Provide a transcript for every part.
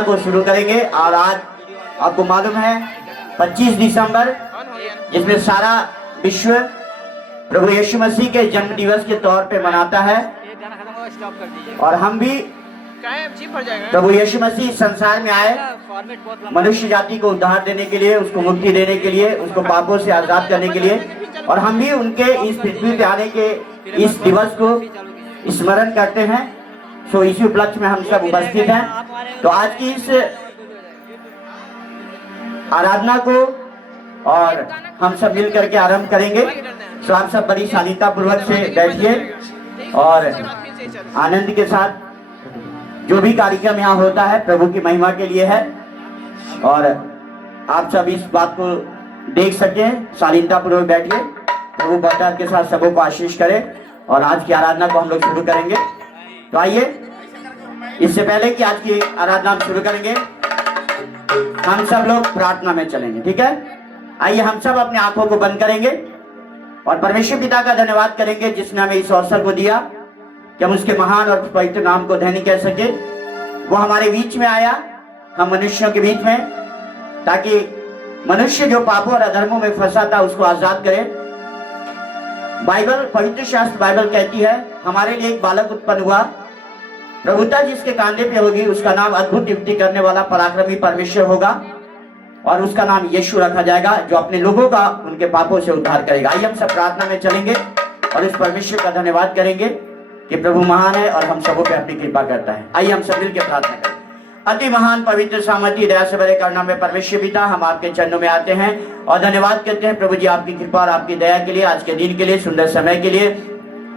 को शुरू करेंगे। और आज आपको मालूम है 25 दिसंबर, जिसमें सारा विश्व प्रभु यीशु मसीह के जन्म दिवस के तौर पे मनाता है। और हम भी प्रभु यीशु मसीह संसार में आए मनुष्य जाति को उद्धार देने के लिए, उसको मुक्ति देने के लिए, उसको पापों से आजाद करने के लिए। और हम भी उनके इस पृथ्वी पे आने के इस दिवस को स्मरण करते हैं। सो इसी उपलक्ष्य में हम सब उपस्थित हैं। तो आज की इस आराधना को और हम सब मिल करके आरंभ करेंगे। सो आप सब बड़ी शालीनता पूर्वक से बैठिए और आनंद के साथ जो भी कार्यक्रम यहाँ होता है प्रभु की महिमा के लिए है, और आप सब इस बात को देख सके। शालीनता पूर्वक बैठिए। प्रभु बहुतायत के साथ सबों को आशीष करे और आज की आराधना को हम लोग शुरू करेंगे। तो आइए, इससे पहले कि आज की आराधना हम शुरू करेंगे, हम सब लोग प्रार्थना में चलेंगे। ठीक है, आइए हम सब अपने आंखों को बंद करेंगे और परमेश्वर पिता का धन्यवाद करेंगे जिसने हमें इस अवसर को दिया कि हम उसके महान और पवित्र नाम को धन्य कह सके। वो हमारे बीच में आया, हम मनुष्यों के बीच में, ताकि मनुष्य जो पापों और अधर्मों में फंसा था उसको आजाद करे। बाइबल, पवित्र शास्त्र बाइबल कहती है हमारे लिए एक बालक उत्पन्न हुआ, प्रभुता जिसके कांधे पे होगी, उसका नाम अद्भुत युक्ति करने वाला पराक्रमी परमेश्वर होगा, और उसका नाम यीशु रखा जाएगा, जो अपने लोगों का उनके पापों से उद्धार करेगा। आइए हम सब प्रार्थना में चलेंगे और इस परमेश्वर का धन्यवाद करेंगे कि प्रभु महान है और हम सबों पे अपनी कृपा करता है। आइए हम सब मिलकर प्रार्थना करें। अति महान पवित्र सामर्थी दया से भरे करुणा में परमेश्वर पिता, हम आपके चरणों में आते हैं और धन्यवाद करते हैं प्रभु जी आपकी कृपा और आपकी दया के लिए, आज के दिन के लिए, सुंदर समय के लिए,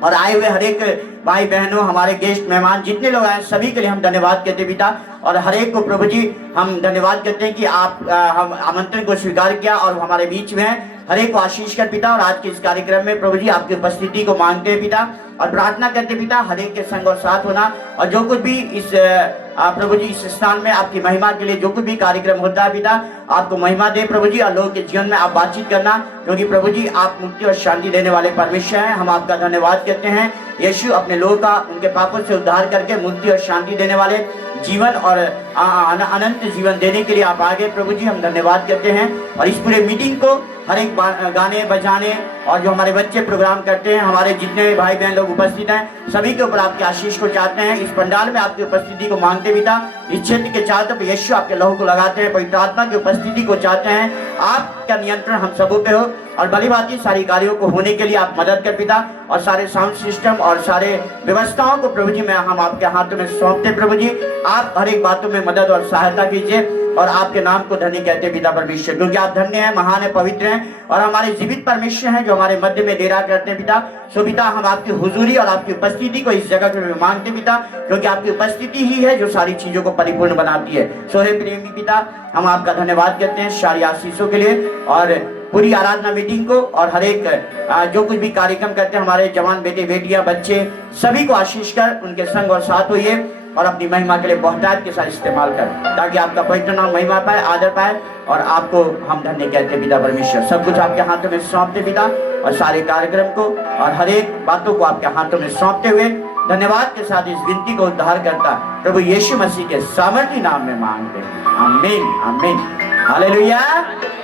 और आए हुए हर एक भाई बहनों, हमारे गेस्ट मेहमान जितने लोग आए सभी के लिए हम धन्यवाद करते हैं पिता। और हर एक को प्रभु जी हम धन्यवाद करते हैं कि आप हम आमंत्रण को स्वीकार किया और हमारे बीच में है। हर एक को आशीष कर पिता। और आज के इस कार्यक्रम में प्रभु जी आपकी उपस्थिति को मांगते हैं पिता, और प्रार्थना करते पिता हर एक के संग और साथ होना, और जो कुछ भी इस प्रभु जी इस स्थान में आपकी महिमा के लिए जो कुछ भी कार्यक्रम होता है पिता, आपको महिमा दे प्रभु जी, और लोगों के जीवन में आप बातचीत करना, क्योंकि प्रभु जी आप मुक्ति और शांति देने वाले परमेश्वर हैं। हम आपका धन्यवाद करते हैं यीशु, अपने लोगों का उनके पापों से उद्धार करके मुक्ति और शांति देने वाले जीवन और अनंत जीवन देने के लिए आप आगे प्रभु जी हम धन्यवाद करते हैं। और इस पूरे मीटिंग को हर एक गाने बजाने और जो हमारे बच्चे प्रोग्राम करते हैं, हमारे जितने भाई बहन लोग उपस्थित हैं, सभी के ऊपर आपके आशीष को चाहते हैं। इस पंडाल में आपकी उपस्थिति को मांगते पिता, इस क्षेत्र के चारों तरफ यीशु आपके लहू को लगाते हैं, पवित्र आत्मा की उपस्थिति को चाहते हैं। आपका नियंत्रण हम सबों पे हो और भली भांति सारी कार्यों को होने के लिए आप मदद कर पिता, और सारे साउंड सिस्टम और सारे व्यवस्थाओं को प्रभु जी में हम आपके हाथों में सौंपते प्रभु जी। आप हर एक बातों में मदद और सहायता कीजिए, और आपके नाम को धन्य कहते पिता परमेश्वर, क्योंकि आप धन्य हैं, महान है, पवित्र हैं, और हमारे जीवित परमेश्वर हैं जो हमारे मध्य में डेरा करते हैं पिता। सो पिता हम आपकी हुजूरी और आपकी उपस्थिति को इस जगह में मांगते पिता, क्योंकि आपकी उपस्थिति ही है जो सारी चीजों को परिपूर्ण बनाती है। सो हे प्रेमी पिता, हम आपका धन्यवाद करते हैं सारी आशीषों के लिए, और पूरी आराधना मीटिंग को और हर एक जो कुछ भी कार्यक्रम करते हैं, हमारे जवान बेटे बेटियां बच्चे सभी को आशीष कर उनके संग और साथ होइए, और अपनी महिमा के लिए बहुतायत के साथ इस्तेमाल कर, ताकि आपका पवित्र नाम महिमा पाए, आदर पाए, और आपको हम धन्य कहते पिता परमेश्वर। सब कुछ आपके हाथों में सौंपते पिता, और सारे कार्यक्रम को और हर एक बातों को आपके हाथों में सौंपते हुए धन्यवाद के साथ इस विनती को उद्धार करता प्रभु यीशु मसीह के सामर्थी नाम में मांगते हैं। आमीन आमीन, हालेलुया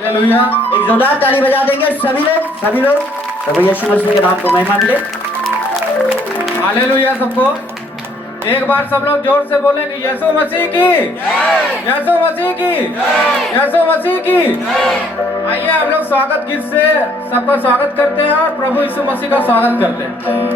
हालेलुया। एक जोरदार ताली बजा देंगे सभी लोग प्रभु यीशु मसीह के नाम को महिमा मिले। हालेलुया। सबको एक बार सब लोग जोर से बोलेंगे यीशु मसीह की, यीशु मसीह की, यीशु मसीह की। आइए हम लोग स्वागत गीत से सबका स्वागत करते हैं और प्रभु यीशु मसीह का स्वागत करते हैं।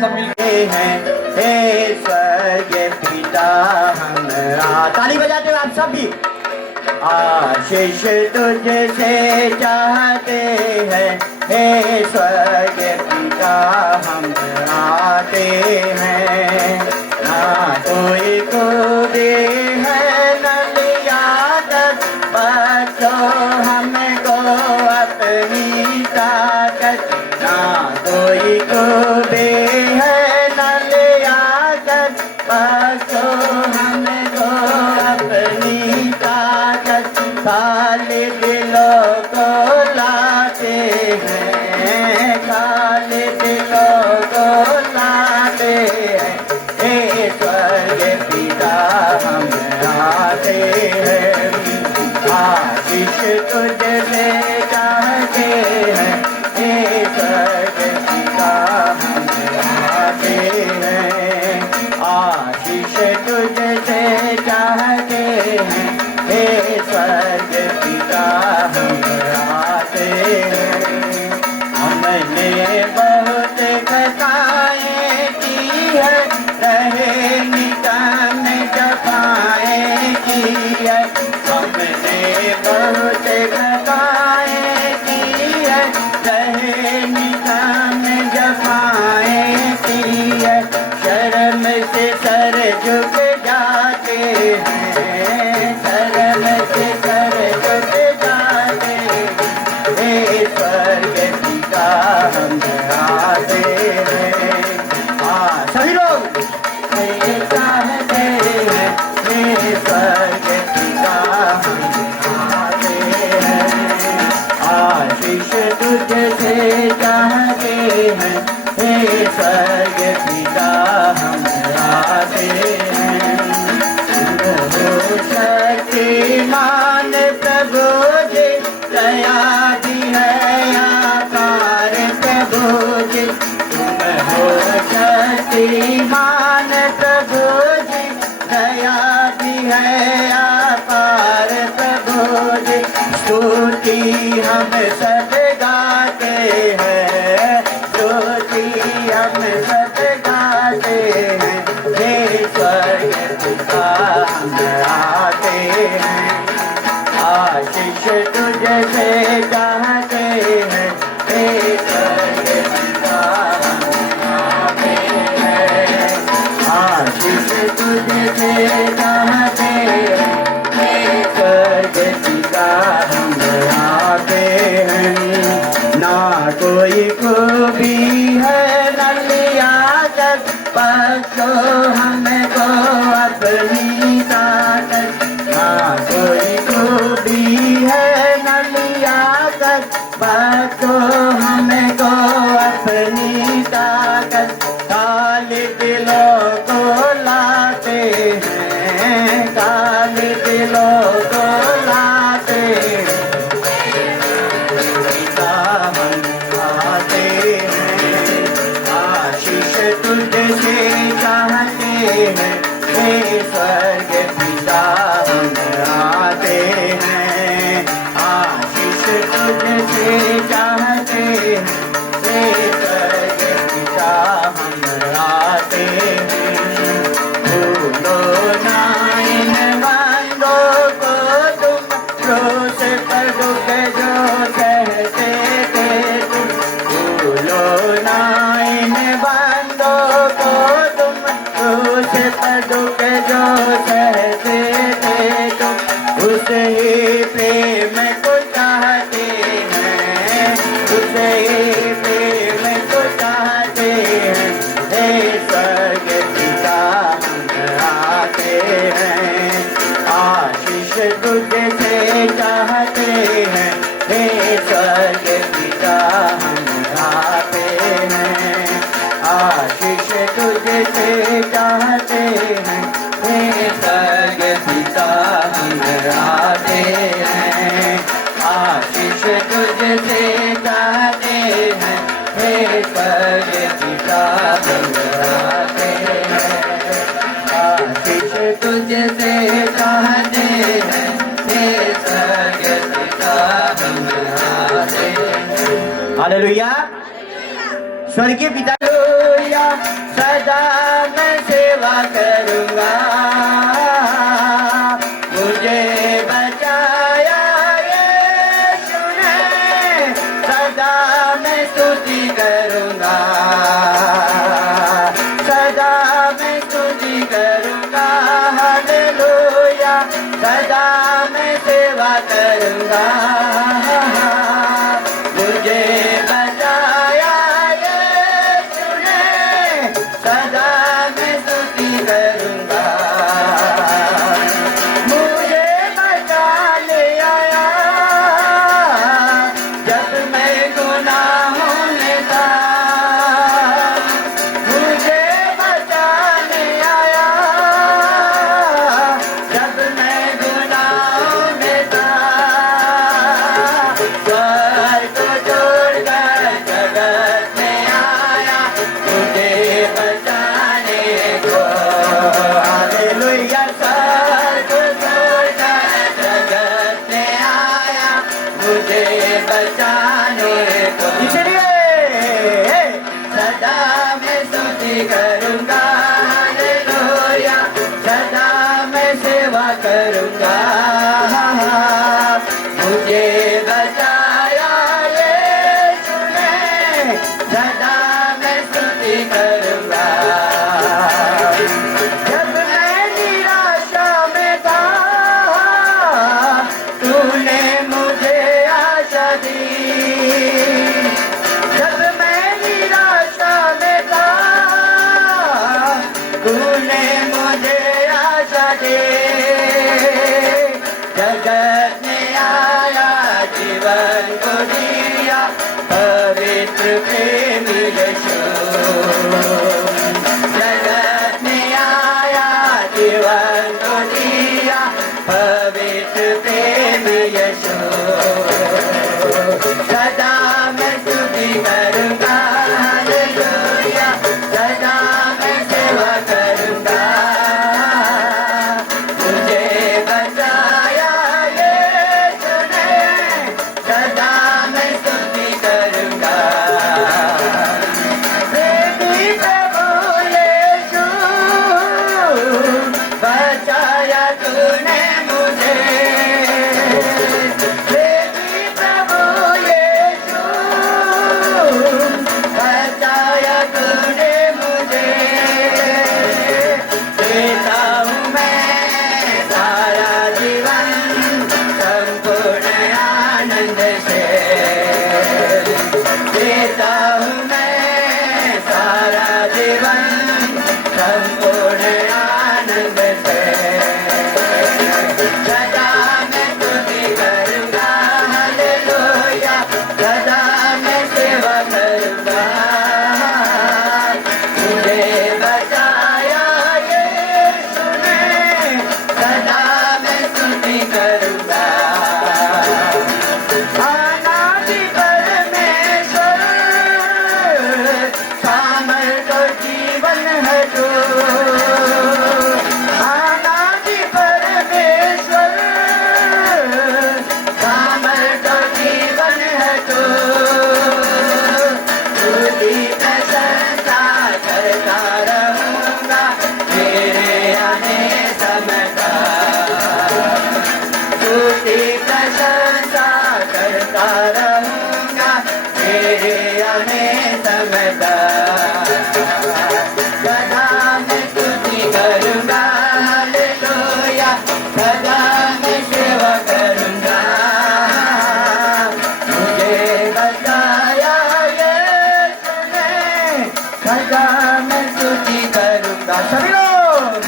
सब मिल हैं हे स्वर्ग पिता हमारा। ताली बजाते हो आप सब भी। आशीष तुझसे चाहते हैं हे स्वर्ग पिता हम आते हैं। ना कोई को दे है न लिया तक बख्शो हमको अपनी ताकत। ना कोई को दे है न लिया तक बख्शो हमको अपनी ताकत। खाली दिलों को लाते हैं, खाली दिलों को लाते हैं हे स्वर्ग पिता हम आते हैं। आशीष तुझसे चाहते हैं हे स्वर्ग पिता हम आते हैं। आशीष तुझसे चाहते हैं हे स्वर्ग पिता हम आते हैं। हमने बहुत कथाएं की है, रहे निकम जफाएं की है। हमने बहुत कथाएं की है, रहे निकम जफाएं की है। शर्म से सर झुक जाते हैं, शर्म से सर झुक जाते हैं हे स्वर्ग पिता हम आते हैं। सभी लोग चाहते हैं हे स्वर्ग पिता हम आते हैं। आशीष तुझसे चाहते हैं हे स्वर्ग पिता हम आते हैं। हो शक्तिमान प्रभु जी दया दी है आकार प्रभु जी। तुम हो शक्तिमान प्रभु जी दया दी है आकार प्रभु जी। स्तुति हम सब गाते हैं, स्तुति हम सब गाते हैं हे स्वर्ग पिता हम आते हैं। आशीष तुझसे चाहते हैं हे स्वर्ग पिता हम आते हैं। आशीष तुझसे चाहते हैं हे स्वर्ग पिता हम आते हैं। ना कोई खूबी है न लिया तक बख्शो हमको अपनी ताकत। ना कोई खूबी है न लिया तक बख्शो हमको अपनी ताकत। काले दिलों को लाते हैं, काले दिलों को लाते हैं पिता हम आते हैं। आशीष तुझसे चाहते हैं हे स्वर्ग पिता हम आते हैं। आशीष तुझसे चाहते हैं हे स्वर्ग पिता हम आते हैं। भूलो ना इन बंदों को तुम क्रूस पर दुख जो सहते थे तुम। भूलो ना इन बंदों को तुम क्रूस पर दुख जो सहते थे तुम। उस ही प्रेम को चाहते हैं, उस ही प्रेम को चाहते हैं हे स्वर्ग पिता हम आते हैं। आशीष तुझसे चाहते हैं हे स्वर्ग पिता हम आते हैं। आशीष तुझसे चाहते हैं हे स्वर्ग पिता हम आते हैं। आशीष तुझसे चाहते हैं हे स्वर्ग पिता हम आते हैं। आशीष तुझसे चाहते हैं हे स्वर्ग पिता हम आते हैं। हालेलुया। स्वर्गीय पिता लोया सदा मैं सेवा करूंगा, मुझे बचाया यीशु ने, सदा मैं स्तुति करूंगा, सदा मैं स्तुति करूंगा, हालेलुया, सदा मैं सेवा करूंगा, मुझे बचाया यीशु ने, सदा मैं स्तुति करूंगा, मुझे बचा ले आया जब मैं गुनाहों में था, मुझे बचाने आया जब मैं गुनाहों में था, स्वर्ग को छोड़कर जगत में आया मुझे बचाने को, हालेलुया, स्वर्ग को छोड़कर जगत में आया मुझे बचाने को, इसलिए सदा मैं स्तुति करूंगा, हालेलुया, सदा मैं सेवा करूंगा, मुझे बचाया यीशु ने, सदा मैं स्तुति करूंगा, जब मैं निराशा में था तूने मुझे आशा दी, जब मैं निराशा में था तूने मुझे आशा दी, जगत में आया जीवन को दिया पवित्र प्रेमी यीशु, जगत में आया जीवन को दिया पवित्र प्रेमी यीशु, सदा मैं स्तुति करूंगा, हालेलुया, सदा मैं सेवा करूंगा, मुझे बचाया यीशु ने, सदा मैं स्तुति करूंगा, प्रेमी प्रभु यीशु, बचाया तूने मुझे, प्रेमी प्रभु यीशु, बचाया तूने मुझे, देता हूँ मैं सारा जीवन संपूर्ण आनंद से, देता हूँ मैं सारा जीवन संपूर्ण आनंद से, सदा मैं स्तुति करूंगा, हालेलुया, सदा मैं सेवा करूंगा, मुझे बचाया यीशु ने, सदा मैं स्तुति करूंगा, अनादि परमेश्वर, सामर्थ और जीवन है तू, अनादि परमेश्वर, सामर्थ और जीवन है तू, तुझी प्रशंसा करता रहूंगा मेरे आने समय तक, तुझी प्रशंसा करता रहूंगा मेरे आने समय तक, सदा मैं स्तुति करूंगा, हालेलुया, सदा मैं सेवा करूंगा, मुझे बचाया यीशु ने, सदा मैं स्तुति करूंगा, सभी लोग,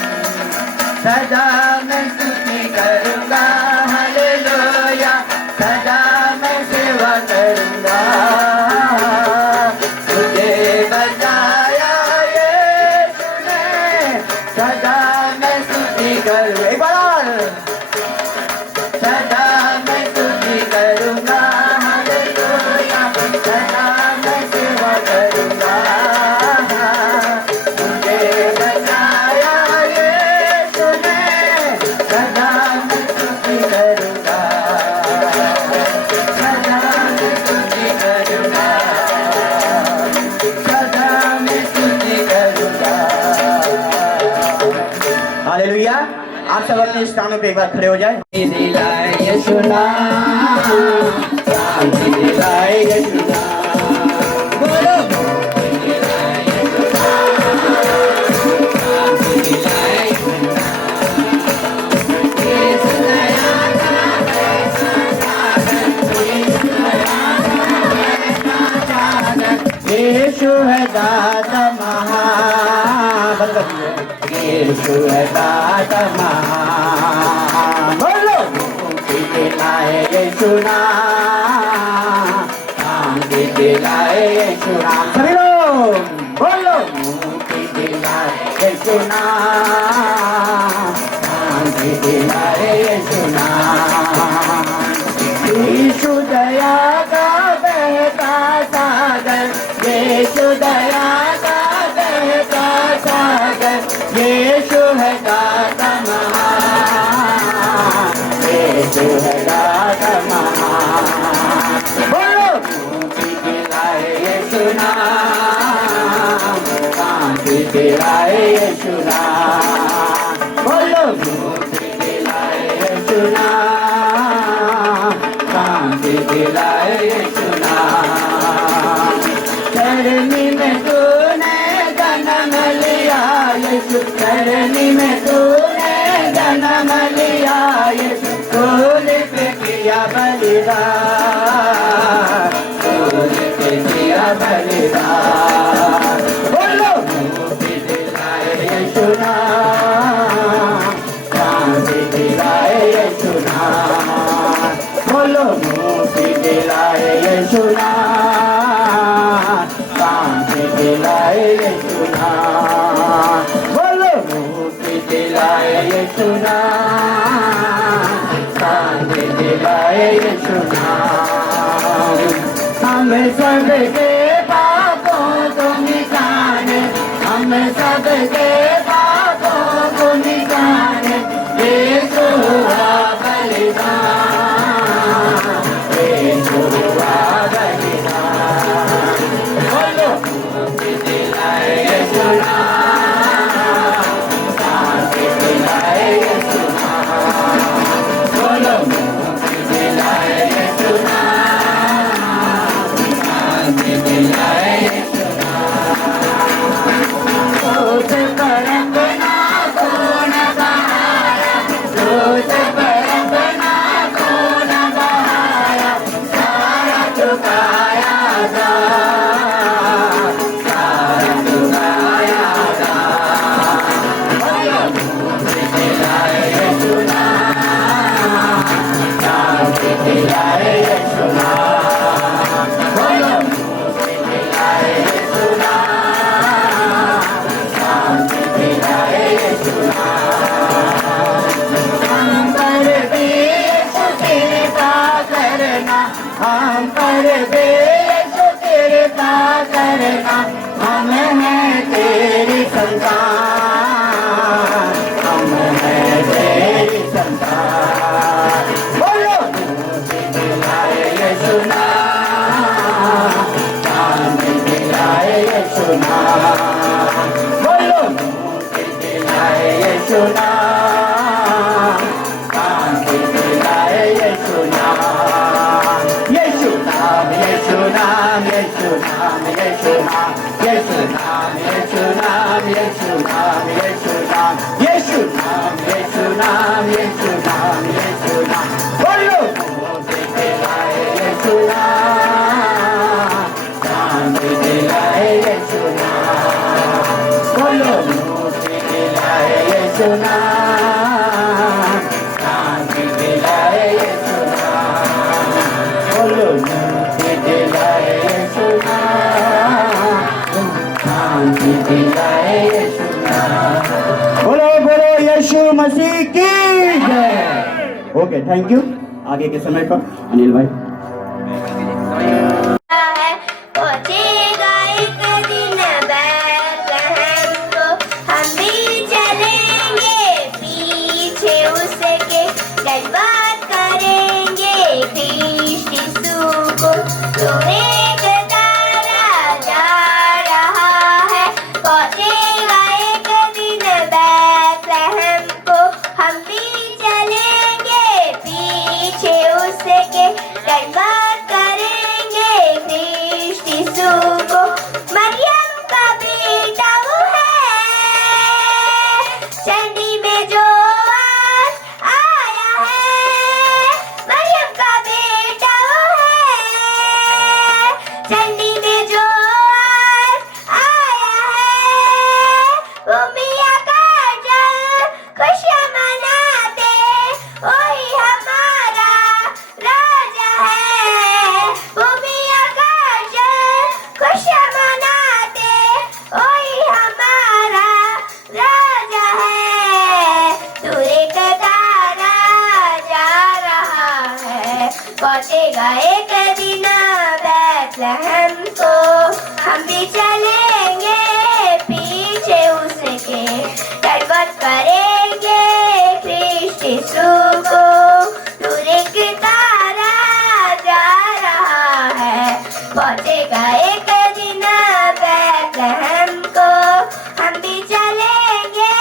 सदा मैं स्तुति करूंगा, हालेलुया, सदा मैं सेवा करूंगा, मुझे बचाया यीशु ने, सदा मैं स्तुति करूंगा, एक बार और, सदा मैं स्तुति करूंगा, हालेलुया, सदा मैं सेवा करूंगा, आप सब अपने स्थानों पे एक बार खड़े हो जाए। यीशु है दाता महान, यीशु है दाता महान, बोलो मुक्ति दिलाए यीशु नाम, शांति दिलाए यीशु नाम, सभी लोग बोलो मुक्ति दिलाए यीशु नाम, शांति दिलाए यीशु नाम। यीशु दया का बहता सागर, यीशु दया का बहता सागर, यीशु है दाता महान, यीशु है दाता महान, बोलो मुक्ति दिलाए यीशु नाम, शांति दिलाए यीशु नाम, बोलो मुक्ति दिलाए यीशु नाम, शांति दिलाए यीशु नाम। धरनी में तूने जन्म लिया यीशु, धरनी में तूने जन्म लिया यीशु, सूली पे किया बलिदान, सूली पे किया बलिदान, बोलो मुक्ति दिलाए यीशु नाम, शांति दिलाए यीशु नाम, बोलो मुक्ति दिलाए यीशु नाम, शांति दिलाए यीशु नाम, बोलो मुक्ति दिलाए यीशु नाम, शांति दिलाए यीशु नाम। हम सबके पापों को मिटाने, हम सबके पापों को मिटाने यीशु हुआ बलिदान, यीशु हुआ बलिदान, बोलो मुक्ति दिलाए यीशु नाम, शांति दिलाए यीशु नाम, बोलो मुक्ति दिलाए यीशु नाम, शांति दिलाए यीशु नाम। रोज पर अपना खून बहाया, रोज पर अपना खून बहाया, सारा चुकाया जा, सारा चुकाया जा, बोलो मुक्ति दिलाए यीशु नाम, शांति दिलाए यीशु नाम, बोलो मुक्ति दिलाए यीशु नाम, शांति दिलाए यीशु नाम। हम पर भी यीशु कृपा करना, हम पर भी यीशु कृपा करना, हम हैं तेरी संतान, हम हैं तेरी संतान, बोलो मुक्ति दिलाए यीशु नाम, शांति दिलाए यीशु नाम, बोलो मुक्ति दिलाए यीशु नाम, शांति दिलाए यीशु नाम। यीशु नाम, यीशु नाम, यीशु नाम, यीशु नाम, यीशु नाम, यीशु नाम, यीशु नाम, यीशु नाम, यीशु नाम, यीशु नाम, यीशु नाम, यीशु नाम, बोलो मुक्ति दिलाए यीशु नाम, शांति दिलाए यीशु नाम, बोलो मुक्ति दिलाए यीशु नाम, शांति दिलाए यीशु नाम, बोलो मुक्ति दिलाए यीशु नाम, शांति दिलाए यीशु नाम, बोलो बोलो यीशु मसीह की जय। Okay, thank you. आगे के समय पर अनिल भाई। पहुंचेगा एक दिन बैतलहम को, हम भी चलेंगे पीछे उसके, जज्बात करेंगे ख्रीष्ट यीशु को। तो एक तारा जा रहा है, पहुंचेगा एक दिन बैतलहम को, हम हमको, हम भी चलेंगे पीछे उसके, दंडवत करेंगे कृष्ण यीशु को। दूर एक तारा जा रहा है, पहुंचेगा एक दिन बैतलहम को, हम भी चलेंगे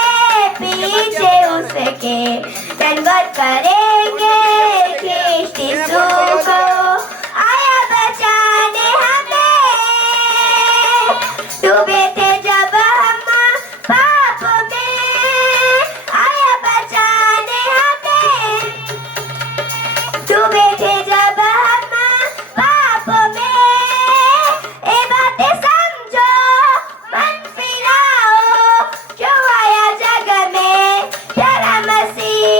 पीछे उसके, दंडवत करेंगे कृष्ण यीशु को। आया बचाने हमें, डूबे थे जब हम पाप में, आया बचाने हमें, डूबे थे जब हम पाप में। ए बातें समझो, मन फिराओ, क्यों आया जग में प्यारा मसीह।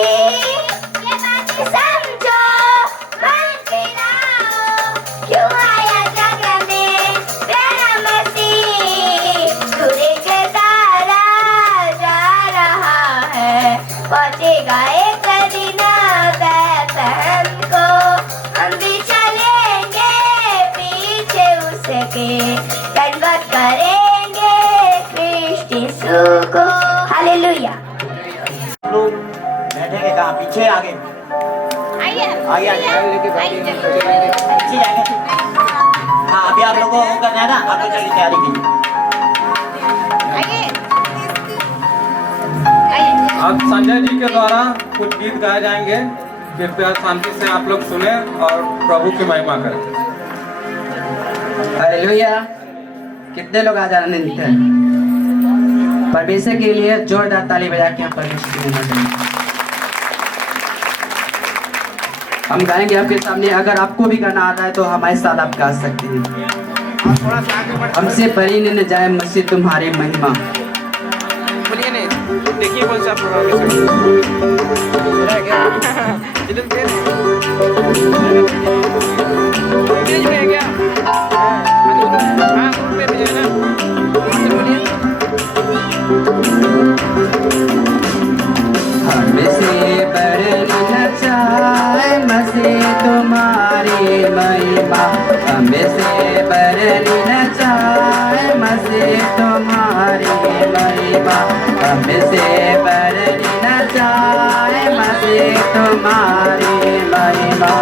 ये बातें समझो, मन फिराओ, क्यों आया जग में प्यारा मसीह। दूर एक तारा जा रहा है, पहुंचेगा एक दिन बैतलहम को, हम भी चलेंगे पीछे उसके, दंडवत करेंगे कृष्ण यीशु को। हालेलुया। लोग बैठेंगे कहाँ, पीछे आगे? आइए आइए पीछे जाएंगे। हाँ अभी आप लोगों को करना है ना, आप लोग चलिए तैयारी कीजिए। अब संजय जी के द्वारा कुछ गीत गाए जाएंगे। कृपया शांति से आप लोग सुने और प्रभु की महिमा करें। हालेलुया। कितने लोग आज आनंदित हैं? परमेश्वर के लिए जोरदार ताली बजा के हम परमेश्वर की महिमा करें। हम गाएंगे आपके सामने। अगर आपको भी गाना आता है तो हमारे साथ आप गा सकते हैं। हमसे परी न जाए मसीह तुम्हारी महिमा। बोलिए नहीं, देखिए कौन सा प्रोग्राम है क्या? हाँ ग्रुप में भेजा है ना, बोलिए। हमसे परी न जाए मसीह तुम्हारी महिमा, हमसे परी न जाए मसीह तुम्हारी महिमा, हमसे परी न जाए मसीह तुम्हारी महिमा।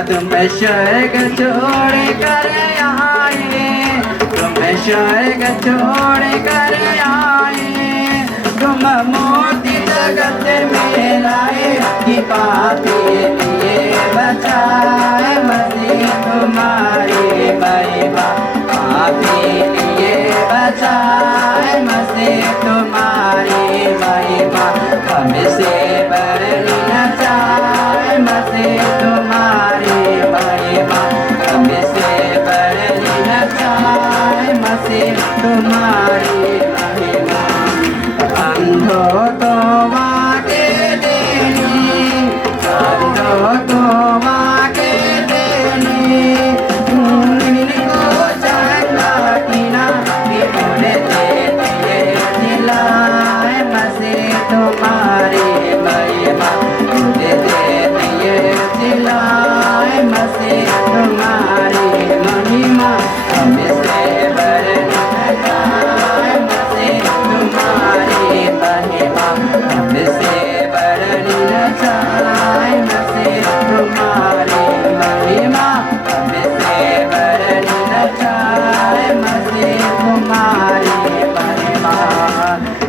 तुम स्वर्ग छोड़ कर आए, तुम स्वर्ग छोड़ कर आए, तुम मोती जगत में लाए, कि पापी लिए बचाए मसीह तुम्हारी महिमा, पापी लिए बचाए मसीह तुम्हारी महिमा। हमसे बरनी न जाए मसीह तुम्हारी महिमा, हमसे बरनी न जाए मसीह तुम्हारी महिमा। अंधो तो वाके देनी, अंधो तो वाके देनी, को चंगा कीना कि मुझे दिए दिलाए मसीह तुम्हारी महिमा, मुझे दिए दिलाए मसीह तुम्हारी महिमा। हमसे बरनी न जाए मसीह तुम्हारी महिमा, हमसे बरनी न जाए मसीह तुम्हारी महिमा, हमसे बरनी न जाए मसीह तुम्हारी महिमा।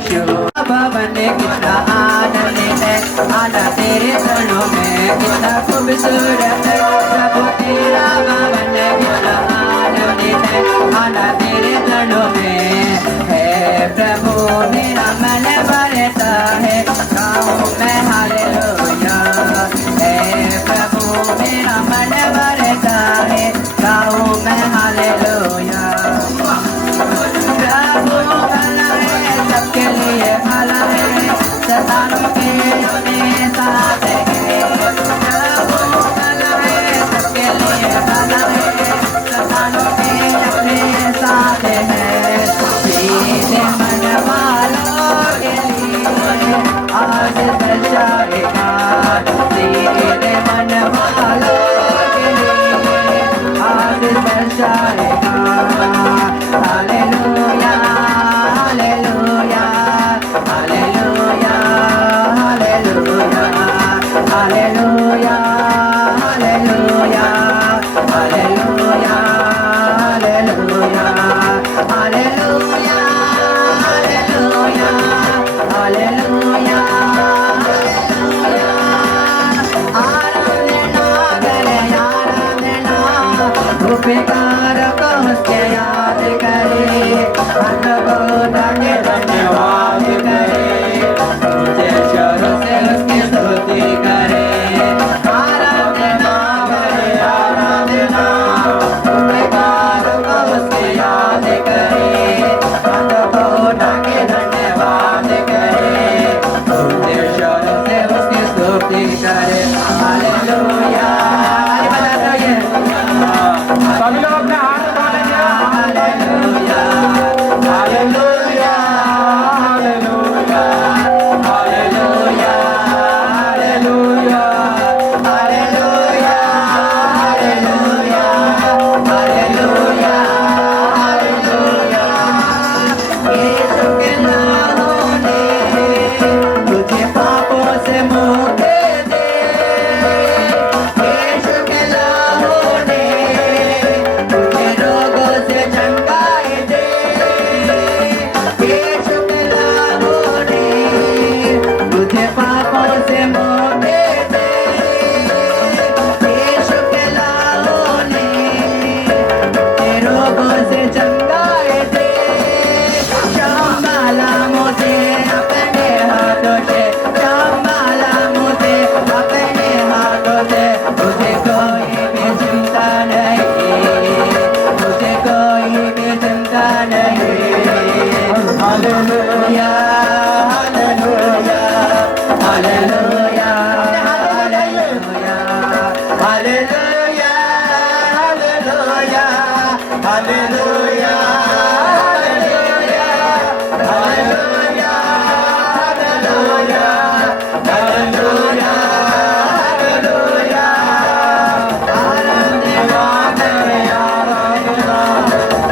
शिव भवन कितना आनंद है, आना तेरे चरणों में कितना खूबसूरत है, प्रभु तेरा भवन कितना आनंद है, आना तेरे चरणों में है। प्रभु मेरा मन भरता है, गाऊं मैं हालेलुया है। प्रभु मेरा मन भरता है, गाऊं मैं हालेलुया। प्रभु भला है, सबके लिए भला है, शैतानों के अपने साथ है। प्रभु भला है, सबके लिए भला है, शैतानों के अपने साथ है। सीधे मन वालों के लिए आज दर्शाएगा, सीधे मन वालों के लिए आज दर्शाएगा।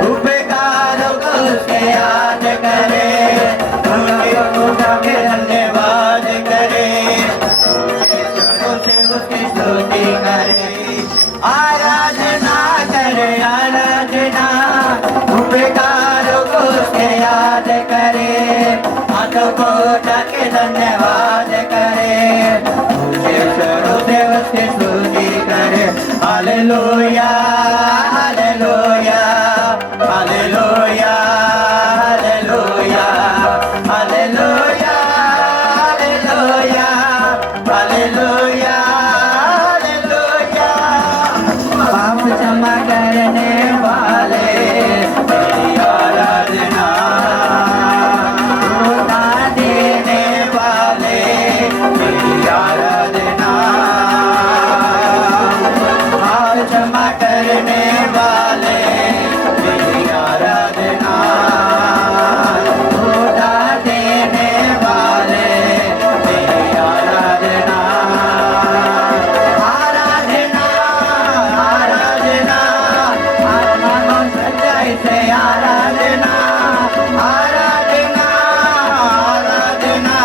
उपकारों को उसके याद करे, उनके पूजा के धन्यवाद करे, उसे उसकी स्तुति करे, आराधना करे, आराधना। उपकारों को उसके याद करे, हाथों को उठा के धन्यवाद करे, उसे उसकी स्तुति करे। Hallelujah hallelujah hallelujah hallelujah hallelujah hallelujah hallelujah hallelujah. पाप क्षमा करने वाले तेरी आराधना, उठा देने वाले तेरी आराधना, पाप क्षमा करने वाले तेरी आराधना, उठा देने वाले तेरी आराधना, आराधना आराधना, आत्मा को सच्चाई से आराधना, आराधना आराधना,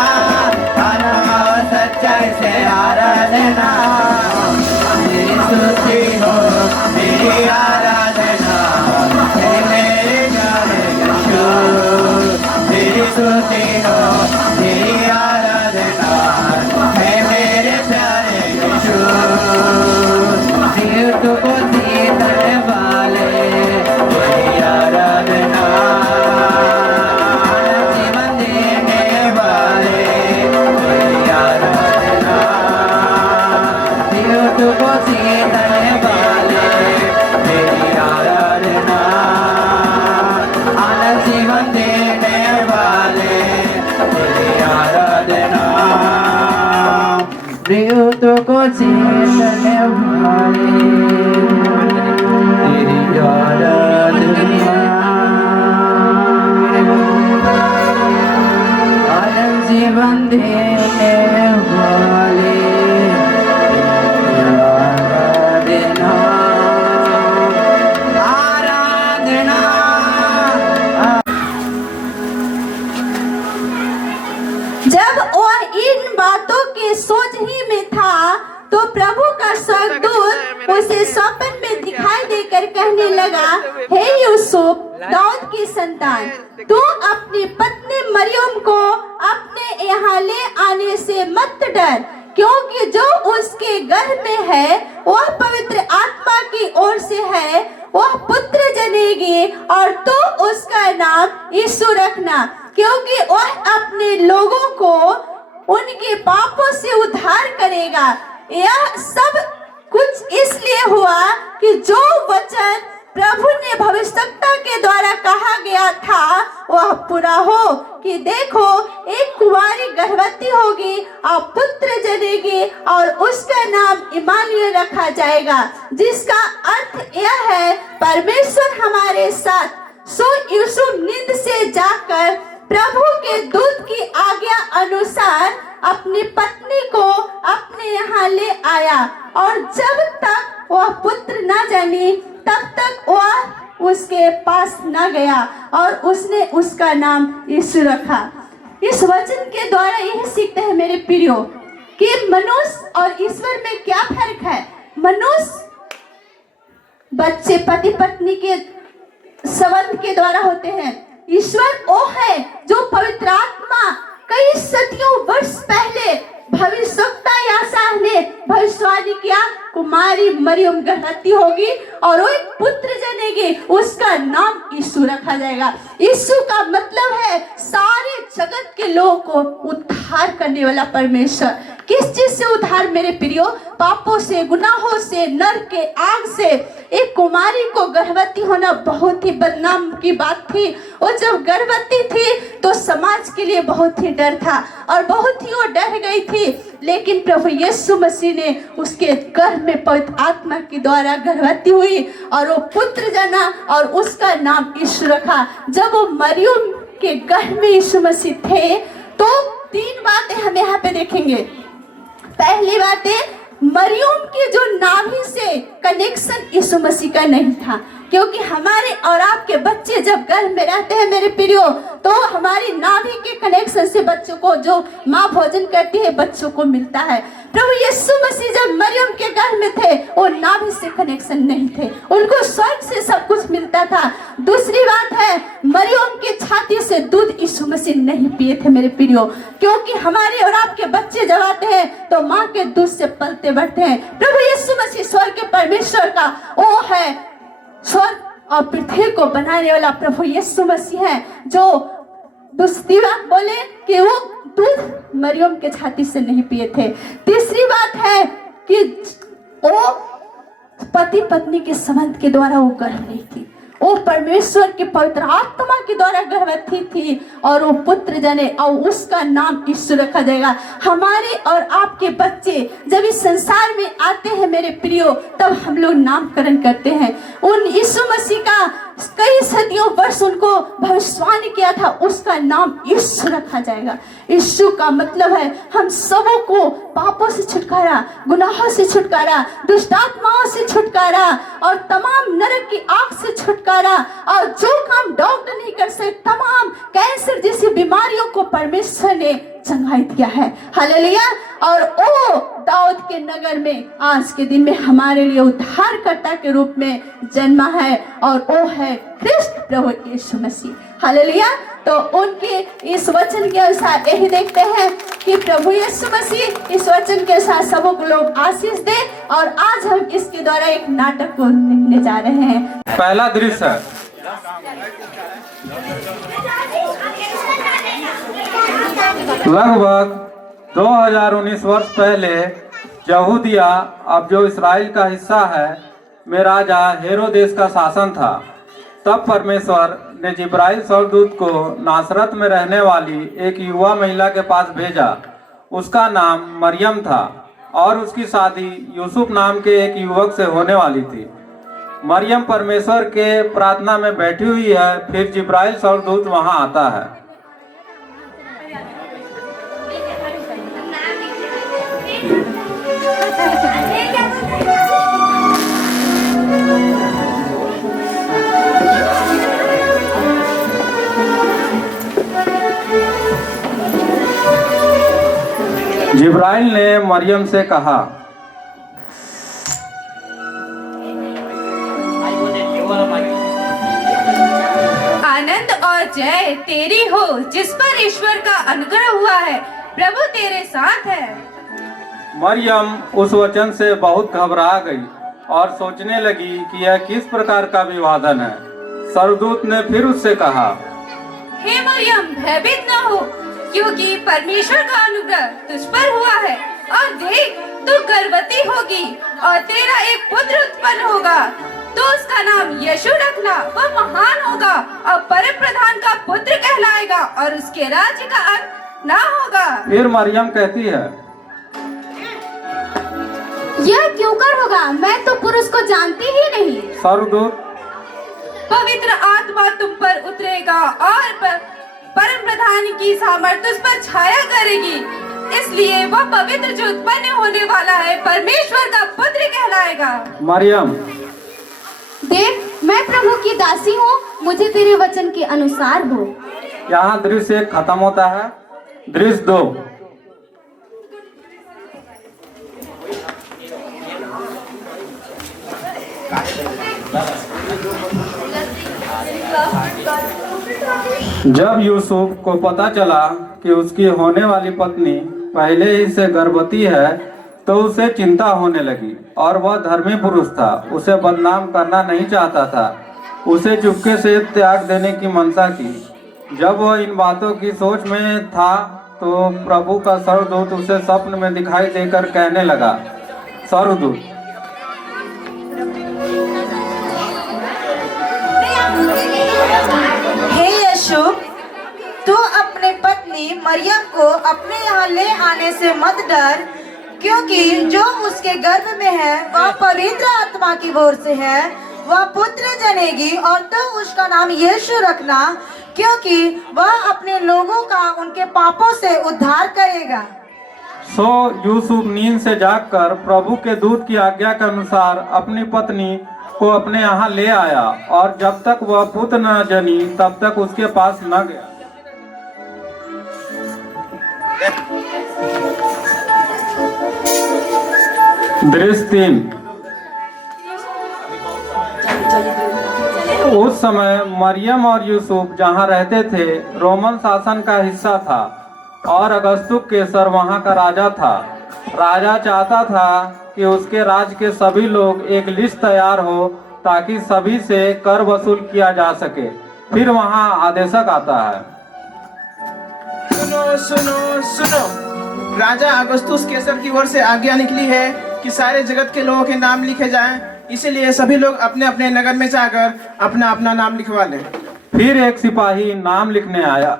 आत्मा को सच्चाई से आराधना। मेरी स्तुति हो मेरी आराधना, हे मेरे प्यारे यीशु। मेरी स्तुति हो मेरी आराधना, हे मेरे प्यारे यीशु। तीर्थ को जीतने वाले तेरी आराधना, जीवन देने वाले तेरी आराधना, तीर्थ को जीतने वाले तेरी आराधना, आनंद जीवन देने वाले तेरी आराधना, प्रियुत को जीतने वाले तेरी आराधना, आनंद जीवन देने वाले आराधना, आराधना। जब वह इन बातों के सोच ही में था तो प्रभु का स्वर्गदूत उसे स्वप्न में दिखाई देकर कहने लगा, हे यूसुफ, दाऊद की संतान, तू अपनी पत्नी मरियम को अपने यहाँ ले आने से मत डर, क्योंकि जो उसके गर्भ में है वह पवित्र आत्मा की ओर से है। वह पुत्र जनेगी और तू उसका नाम यीशु रखना, क्योंकि वह अपने लोगों को उनके पापों से उद्धार करेगा। यह सब कुछ इसलिए हुआ कि जो वचन प्रभु ने भविष्यवक्ता के द्वारा कहा गया था वह पूरा हो, कि देखो एक कुंवारी गर्भवती होगी और पुत्र जनेगी और उसका नाम इमानुएल रखा जाएगा, जिसका अर्थ यह है परमेश्वर हमारे साथ। सो यूसुफ नींद से जाकर प्रभु के दूत की आज्ञा अनुसार अपनी पत्नी को अपने यहाँ ले आया, और जब तक वह पुत्र न जनी तब तक वह उसके पास न गया और उसने उसका नाम यीशु रखा। इस वचन के द्वारा यह सीखते हैं मेरे प्रियो कि मनुष्य और ईश्वर में क्या फर्क है। मनुष्य बच्चे पति पत्नी के संबंध के द्वारा होते हैं, ईश्वर वो है जो पवित्र आत्मा कई सदियों वर्ष पहले भविष्यवक्ता याशायाह ने भविष्यवाणी किया, कुमारी मरियम गर्भवती होगी और वो एक पुत्र जनेगी, उसका नाम यीशु रखा जाएगा। यीशु का मतलब है सारे जगत के लोगों को उद्धार करने वाला परमेश्वर। किस चीज से उद्धार मेरे प्रियो? पापों से, गुनाहों से, नरक के आग से। एक कुमारी को गर्भवती होना बहुत ही बदनाम की बात थी। वो जब गर्भवती थी तो समाज के लिए बहुत ही डर था और बहुत ही वो डर गई थी। लेकिन प्रभु यीशु मसीह ने उसके गर्भ में पवित्र आत्मा के द्वारा गर्भवती हुई और वो पुत्र जना और उसका नाम यीशु रखा। जब वो मरियम के गर्भ में यीशु मसीह थे तो 3 बातें हम यहाँ पे देखेंगे। पहली बात है, मरियम की जो नाभि से कनेक्शन यीशु मसीह का नहीं था, क्योंकि हमारे और आपके बच्चे जब गर्भ में रहते हैं मेरे प्रियो, तो हमारी नाभि के कनेक्शन से बच्चों को, जो माँ भोजन करती है, बच्चों को मिलता है। प्रभु यीशु मसीह जब मरियम के गर्भ में थे वो नाभि से कनेक्शन नहीं थे, उनको स्वर्ग से सब कुछ मिलता था। दूसरी बात है, मरियम के छाती से दूध यीशु मसीह नहीं पिए थे मेरे प्रियो, क्योंकि हमारे और आपके बच्चे जब आते हैं तो माँ के दूध से पलते बढ़ते हैं। प्रभु यीशु मसीह स्वर्ग के परमेश्वर का वो है, स्वर्ग और पृथ्वी को बनाने वाला प्रभु यीशु मसीह है, जो दूसरी बात बोले कि वो दूध मरियम के छाती से नहीं पिए थे। तीसरी बात है कि वो पति पत्नी के संबंध के द्वारा वो गर्भ नहीं थी, वो परमेश्वर के पवित्र आत्मा के द्वारा गर्भवती थी और वो पुत्र जने और उसका नाम यीशु रखा जाएगा। हमारे और आपके बच्चे जब इस संसार में आते हैं मेरे प्रियो, तब हम लोग नामकरण करते हैं। उन यीशु मसीह का कई सदियों वर्ष उनको भविष्यवाणी किया था, उसका नाम यीशु रखा जाएगा। यीशु का मतलब है हम सबों को पापों से छुटकारा, गुनाहों से छुटकारा, दुष्ट आत्माओं से छुटकारा और तमाम नरक की आग से छुटकारा, और जो काम डॉक्टर नहीं कर सकते, तमाम कैंसर जैसी बीमारियों को परमेश्वर ने चंगाई दिया है। हालेलुया। और ओ दाऊद के नगर में आज के दिन में हमारे लिए उद्धारकर्ता के रूप में जन्मा है, और वो है ख्रिस्त प्रभु यीशु मसीह। हालेलुया। तो उनके इस वचन के अनुसार यही देखते हैं कि प्रभु यीशु मसीह इस वचन के साथ सबों को लोग आशीष दे, और आज हम इसके द्वारा एक नाटक को लिखने जा रहे हैं। पहला दृश्य है, लगभग 2019 वर्ष पहले यहूदिया, अब जो इसराइल का हिस्सा है, में राजा हेरोदेस का शासन था। तब परमेश्वर ने जिब्राइल स्वर्गदूत को नासरत में रहने वाली एक युवा महिला के पास भेजा। उसका नाम मरियम था और उसकी शादी यूसुफ नाम के एक युवक से होने वाली थी। मरियम परमेश्वर के प्रार्थना में बैठी हुई है, फिर जिब्राइल स्वर्गदूत वहां आता है। जिब्राइल ने मरियम से कहा, आनंद और जय तेरी हो जिस पर ईश्वर का अनुग्रह हुआ है, प्रभु तेरे साथ है। मरियम उस वचन से बहुत घबरा गई और सोचने लगी कि यह किस प्रकार का विवादन है। स्वर्गदूत ने फिर उससे कहा, हे मरियम, भयभीत न हो, क्योंकि परमेश्वर का अनुग्रह तुझ पर हुआ है, और देख तू गर्भवती होगी और तेरा एक पुत्र उत्पन्न होगा, तो उसका नाम यीशु रखना। वह महान होगा और परम प्रधान का पुत्र कहलाएगा, और उसके राज्य का अंत ना होगा। फिर मरियम कहती है, यह क्यों कर होगा, मैं तो पुरुष को जानती ही नहीं। स्वर्गदूत, पवित्र आत्मा तुम पर उतरेगा और परम प्रधान की सामर्थ उस पर छाया करेगी, इसलिए वह पवित्र जो उत्पन्न होने वाला है परमेश्वर का पुत्र कहलाएगा। मरियम, देख मैं प्रभु की दासी हूँ, मुझे तेरे वचन के अनुसार हो। यहाँ दृश्य 1 खत्म होता है। दृश्य 2, जब यूसुफ को पता चला कि उसकी होने वाली पत्नी पहले ही से गर्भवती है, तो उसे चिंता होने लगी, और वह धर्मी पुरुष था, उसे बदनाम करना नहीं चाहता था। उसे चुपके से त्याग देने की मनसा की। जब वह इन बातों की सोच में था, तो प्रभु का स्वर्गदूत उसे स्वप्न में दिखाई देकर कहने लगा, स्वर्गदूत, हे यीशु, तू अपने पत्नी मरियम को अपने यहाँ ले आने से मत डर, क्योंकि जो उसके गर्भ में है वह पवित्र आत्मा की ओर से है। वह पुत्र जनेगी और तो उसका नाम यीशु रखना, क्योंकि वह अपने लोगों का उनके पापों से उद्धार करेगा। सो यूसुफ नींद से जागकर प्रभु के दूत की आज्ञा के अनुसार अपनी पत्नी को अपने यहाँ ले आया, और जब तक वह पुत्र न जनी तब तक उसके पास न गया। दृश्य 3। उस समय मरियम और यूसुफ जहाँ रहते थे रोमन शासन का हिस्सा था, और अगस्तुस केसर वहाँ का राजा था। राजा चाहता था कि उसके राज के सभी लोग एक लिस्ट तैयार हो ताकि सभी से कर वसूल किया जा सके। फिर वहाँ आदेशक आता है। सुनो सुनो सुनो, राजा अगस्तुस केसर की ओर से आज्ञा निकली है कि सारे जगत के लोगों के नाम लिखे जाएं। इसीलिए सभी लोग अपने अपने नगर में जाकर अपना अपना नाम लिखवा लें। फिर एक सिपाही नाम लिखने आया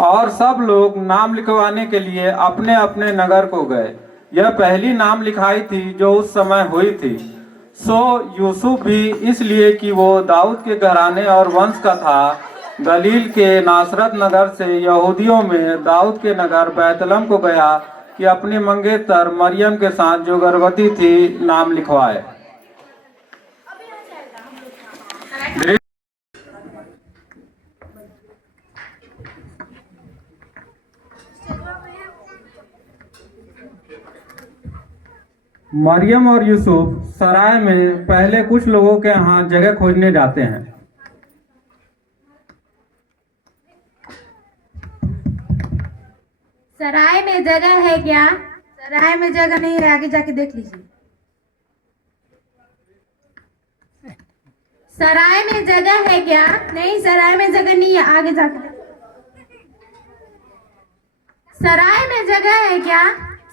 और सब लोग नाम लिखवाने के लिए अपने अपने नगर को गए। यह पहली नाम लिखाई थी जो उस समय हुई थी। सो यूसुफ भी इसलिए कि वो दाऊद के घराने और वंश का था, गलील के नासरत नगर से यहूदियों में दाऊद के नगर बैतलहम को गया कि अपनी मंगेतर मरियम के साथ जो गर्भवती थी नाम लिखवाए। मरियम और यूसुफ सराय में पहले कुछ लोगों के यहाँ जगह खोजने जाते हैं। सराय में जगह है क्या? सराय में जगह नहीं है, आगे जाके देख लीजिए। सराय में जगह है क्या? नहीं, सराय में जगह नहीं है, आगे जाके। सराय में जगह है क्या?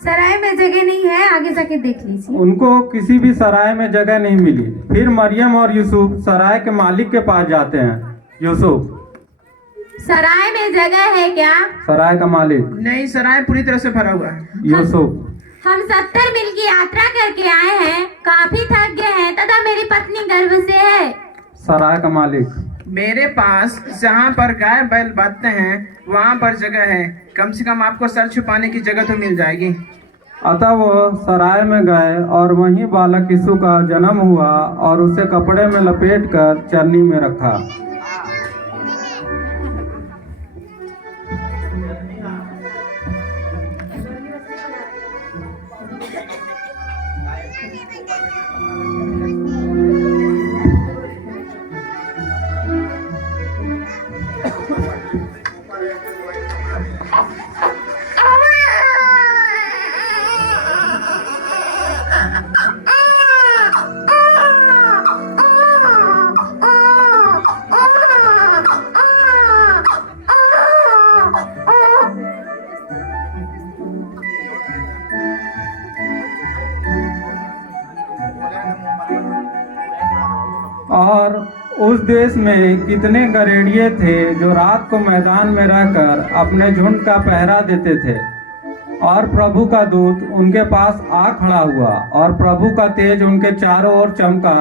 सराय में जगह नहीं है, आगे जाके देख लीजिए। उनको किसी भी सराय में जगह नहीं मिली। फिर मरियम और यूसुफ सराय के मालिक के पास जाते हैं। यूसुफ, सराय में जगह है क्या? सराय का मालिक, नहीं, सराय पूरी तरह से भरा हुआ है। यूसुफ, हम 70 मील की यात्रा करके आए हैं, काफी थक गए हैं तथा मेरी पत्नी गर्भ से है। सराय का मालिक, मेरे पास जहाँ पर गाय बैल बांधते हैं वहाँ पर जगह है। कम से कम आपको सर छुपाने की जगह तो मिल जाएगी। अतः वो सराय में गए और वहीं बालक यीशु का जन्म हुआ और उसे कपड़े में लपेटकर चरनी में रखा। और उस देश में कितने गरेड़िए थे जो रात को मैदान में रहकर अपने झुंड का पहरा देते थे। और प्रभु का दूत उनके पास आ खड़ा हुआ और प्रभु का तेज उनके चारों ओर चमका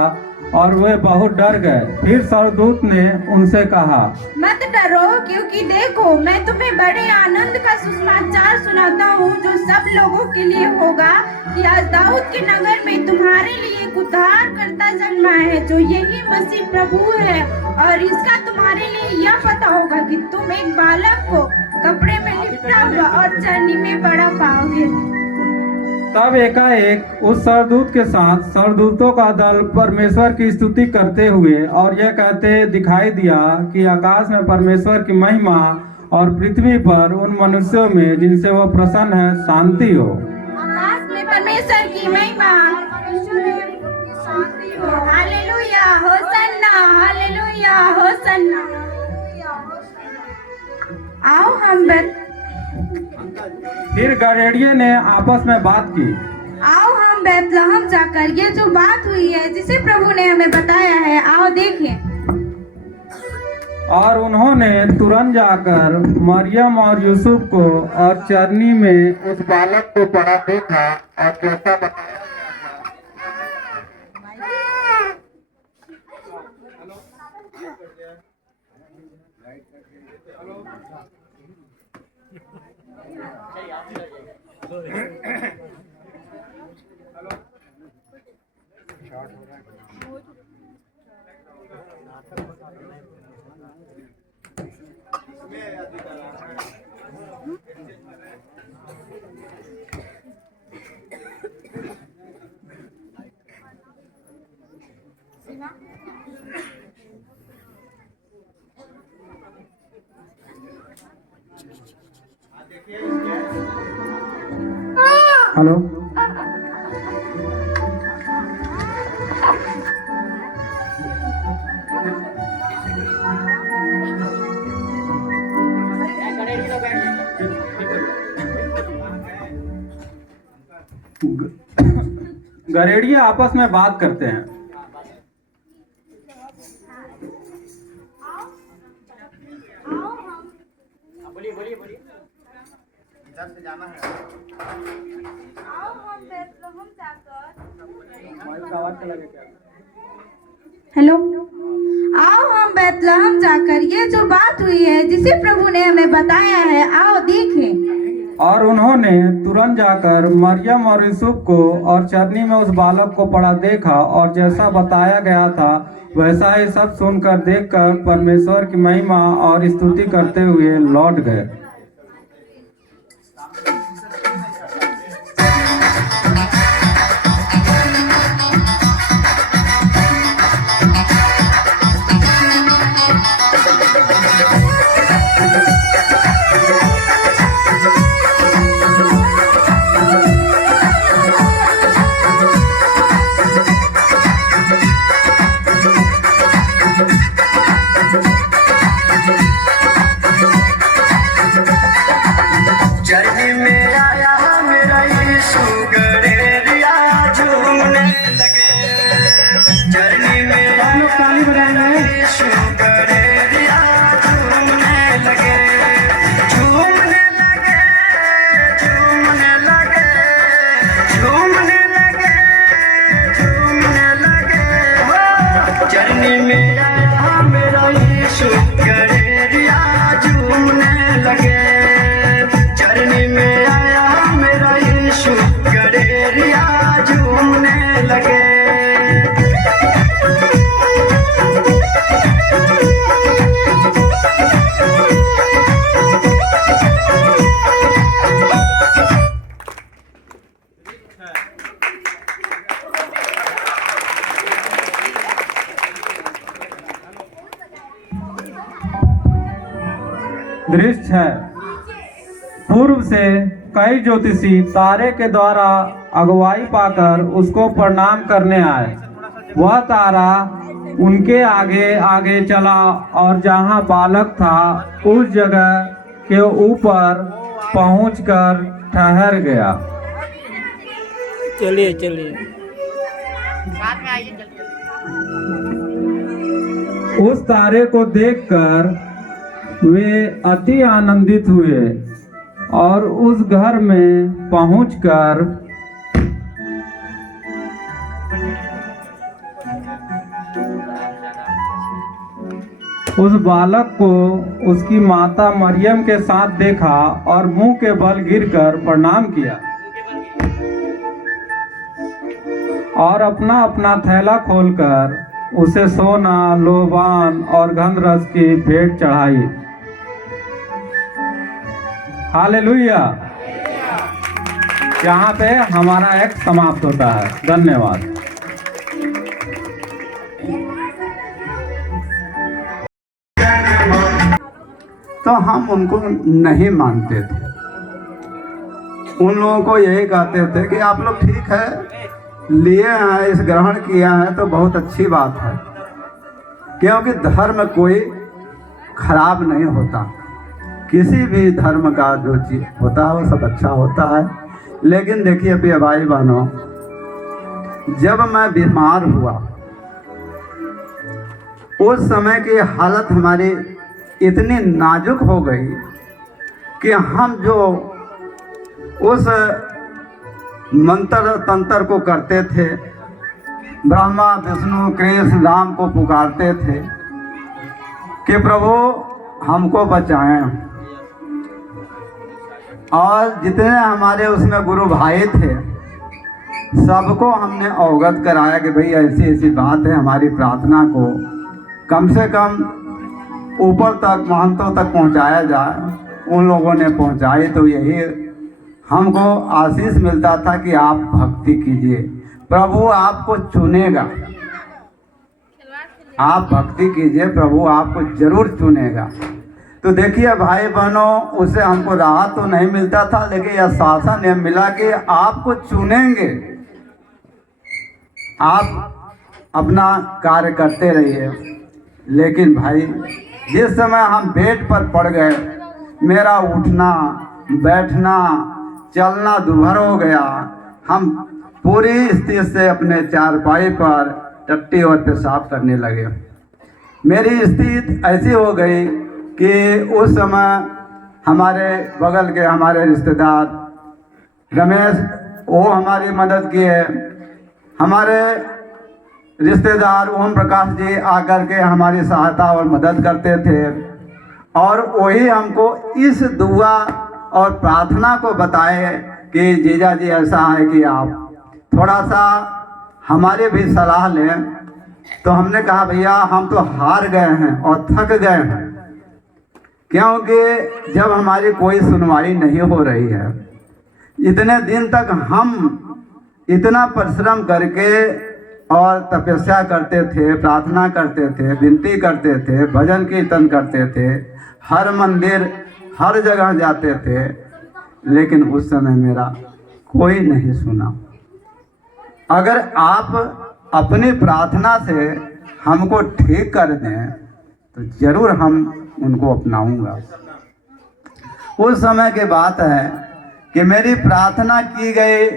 और वे बहुत डर गए। फिर सरदूत ने उनसे कहा, मत डरो, क्योंकि देखो मैं तुम्हें बड़े आनंद का सुसमाचार सुनाता हूँ जो सब लोगों के लिए होगा कि आज दाऊद के नगर में तुम्हारे लिए एक उद्धारकर्ता जन्मा है जो यही मसीह प्रभु है। और इसका तुम्हारे लिए यह पता होगा कि तुम एक बालक को कपड़े में लिपटा हुआ और चरनी में बड़ा पाओगे। तब एकाएक उस सरदूत के साथ सरदूतों का दल परमेश्वर की स्तुति करते हुए और यह कहते दिखाई दिया कि आकाश में परमेश्वर की महिमा और पृथ्वी पर उन मनुष्यों में जिनसे वो प्रसन्न है शांति हो। आकाश में परमेश्वर की महिमा, शांति हो। Hallelujah, Hosanna, hallelujah, Hosanna. आओ हम फिर गरेड़िए ने आपस में बात की, आओ हम बैतलहम जाकर ये जो बात हुई है जिसे प्रभु ने हमें बताया है, आओ देखें। और उन्होंने तुरंत जाकर मरियम और यूसुफ को और चरनी में उस बालक को पड़ा देखा और जैसा बताया हेलो गरेड़िया आपस में बात करते हैं। हेलो, आओ हम बैतलहम जाकर ये जो बात हुई है जिसे प्रभु ने हमें बताया है, आओ देखें। और उन्होंने तुरंत जाकर मरियम और यूसुफ को और चरनी में उस बालक को पड़ा देखा और जैसा बताया गया था वैसा ही सब सुनकर देखकर परमेश्वर की महिमा और स्तुति करते हुए लौट गए। दृश्य है। पूर्व से कई ज्योतिषी तारे के द्वारा अगुवाई पाकर उसको प्रणाम करने आए। वह तारा उनके आगे आगे चला और जहां बालक था उस जगह के ऊपर पहुंचकर ठहर गया। चलिए चलिए उस तारे को देखकर वे अति आनंदित हुए और उस घर में पहुंचकर उस बालक को उसकी माता मरियम के साथ देखा और मुंह के बल गिरकर प्रणाम किया और अपना अपना थैला खोलकर उसे सोना, लोबान और गंधरस की भेंट चढ़ाई। हालेलुया। यहाँ पे हमारा एक समाप्त होता है। धन्यवाद। तो हम उनको नहीं मानते थे। उन लोगों को यही कहते थे कि आप लोग ठीक है, लिए हैं, इस ग्रहण किया है तो बहुत अच्छी बात है, क्योंकि धर्म कोई खराब नहीं होता। किसी भी धर्म का जो चीज होता है वो सब अच्छा होता है। लेकिन देखिए प्रिय भाई बहनों, जब मैं बीमार हुआ उस समय की हालत हमारी इतनी नाजुक हो गई कि हम जो उस मंत्र तंत्र को करते थे, ब्रह्मा विष्णु कृष्ण राम को पुकारते थे कि प्रभु हमको बचाएं, और जितने हमारे उसमें गुरु भाई थे सबको हमने अवगत कराया कि भाई ऐसी ऐसी बात है, हमारी प्रार्थना को कम से कम ऊपर तक महंतों तक पहुंचाया जाए। उन लोगों ने पहुंचाई तो यही हमको आशीष मिलता था कि आप भक्ति कीजिए, प्रभु आपको चुनेगा, आप भक्ति कीजिए, प्रभु आपको जरूर चुनेगा। तो देखिए भाई बहनों, उससे हमको राहत तो नहीं मिलता था, लेकिन यह शासन यह मिला कि आपको चुनेंगे, आप अपना कार्य करते रहिए। लेकिन भाई जिस समय हम बेड पर पड़ गए, मेरा उठना बैठना चलना दुभर हो गया। हम पूरी स्थिति से अपने चारपाई पर टट्टी और पेशाब करने लगे। मेरी स्थिति ऐसी हो गई कि उस समय हमारे बगल के हमारे रिश्तेदार रमेश, वो हमारी मदद किए। हमारे रिश्तेदार ओम प्रकाश जी आकर के हमारी सहायता और मदद करते थे, और वही हमको इस दुआ और प्रार्थना को बताए कि जीजा जी ऐसा है कि आप थोड़ा सा हमारे भी सलाह लें। तो हमने कहा भैया हम तो हार गए हैं और थक गए हैं, क्योंकि जब हमारी कोई सुनवाई नहीं हो रही है, इतने दिन तक हम इतना परिश्रम करके और तपस्या करते थे, प्रार्थना करते थे, विनती करते थे, भजन कीर्तन करते थे, हर मंदिर हर जगह जाते थे, लेकिन उस समय मेरा कोई नहीं सुना। अगर आप अपनी प्रार्थना से हमको ठीक कर दें तो जरूर हम उनको अपनाऊंगा। उस समय की बात है कि मेरी प्रार्थना की गई।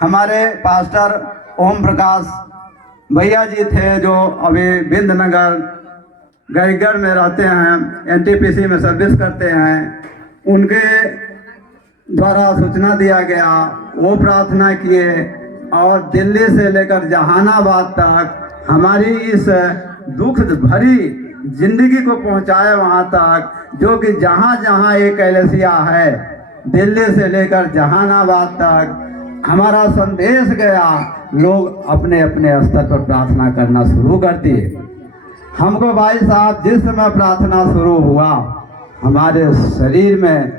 हमारे पास्टर ओम प्रकाश भैया जी थे, जो अभी बिंद नगर गईगढ़ में रहते हैं, NTPC में सर्विस करते हैं, उनके द्वारा सूचना दिया गया, वो प्रार्थना किए, और दिल्ली से लेकर जहानाबाद तक हमारी इस दुख भरी जिंदगी को पहुंचाए वहां तक, जो कि जहां जहां एक कैलेसिया है, दिल्ली से लेकर जहानाबाद तक हमारा संदेश गया। लोग अपने अपने स्तर पर प्रार्थना करना शुरू कर दिए। हमको भाई साहब जिस समय प्रार्थना शुरू हुआ, हमारे शरीर में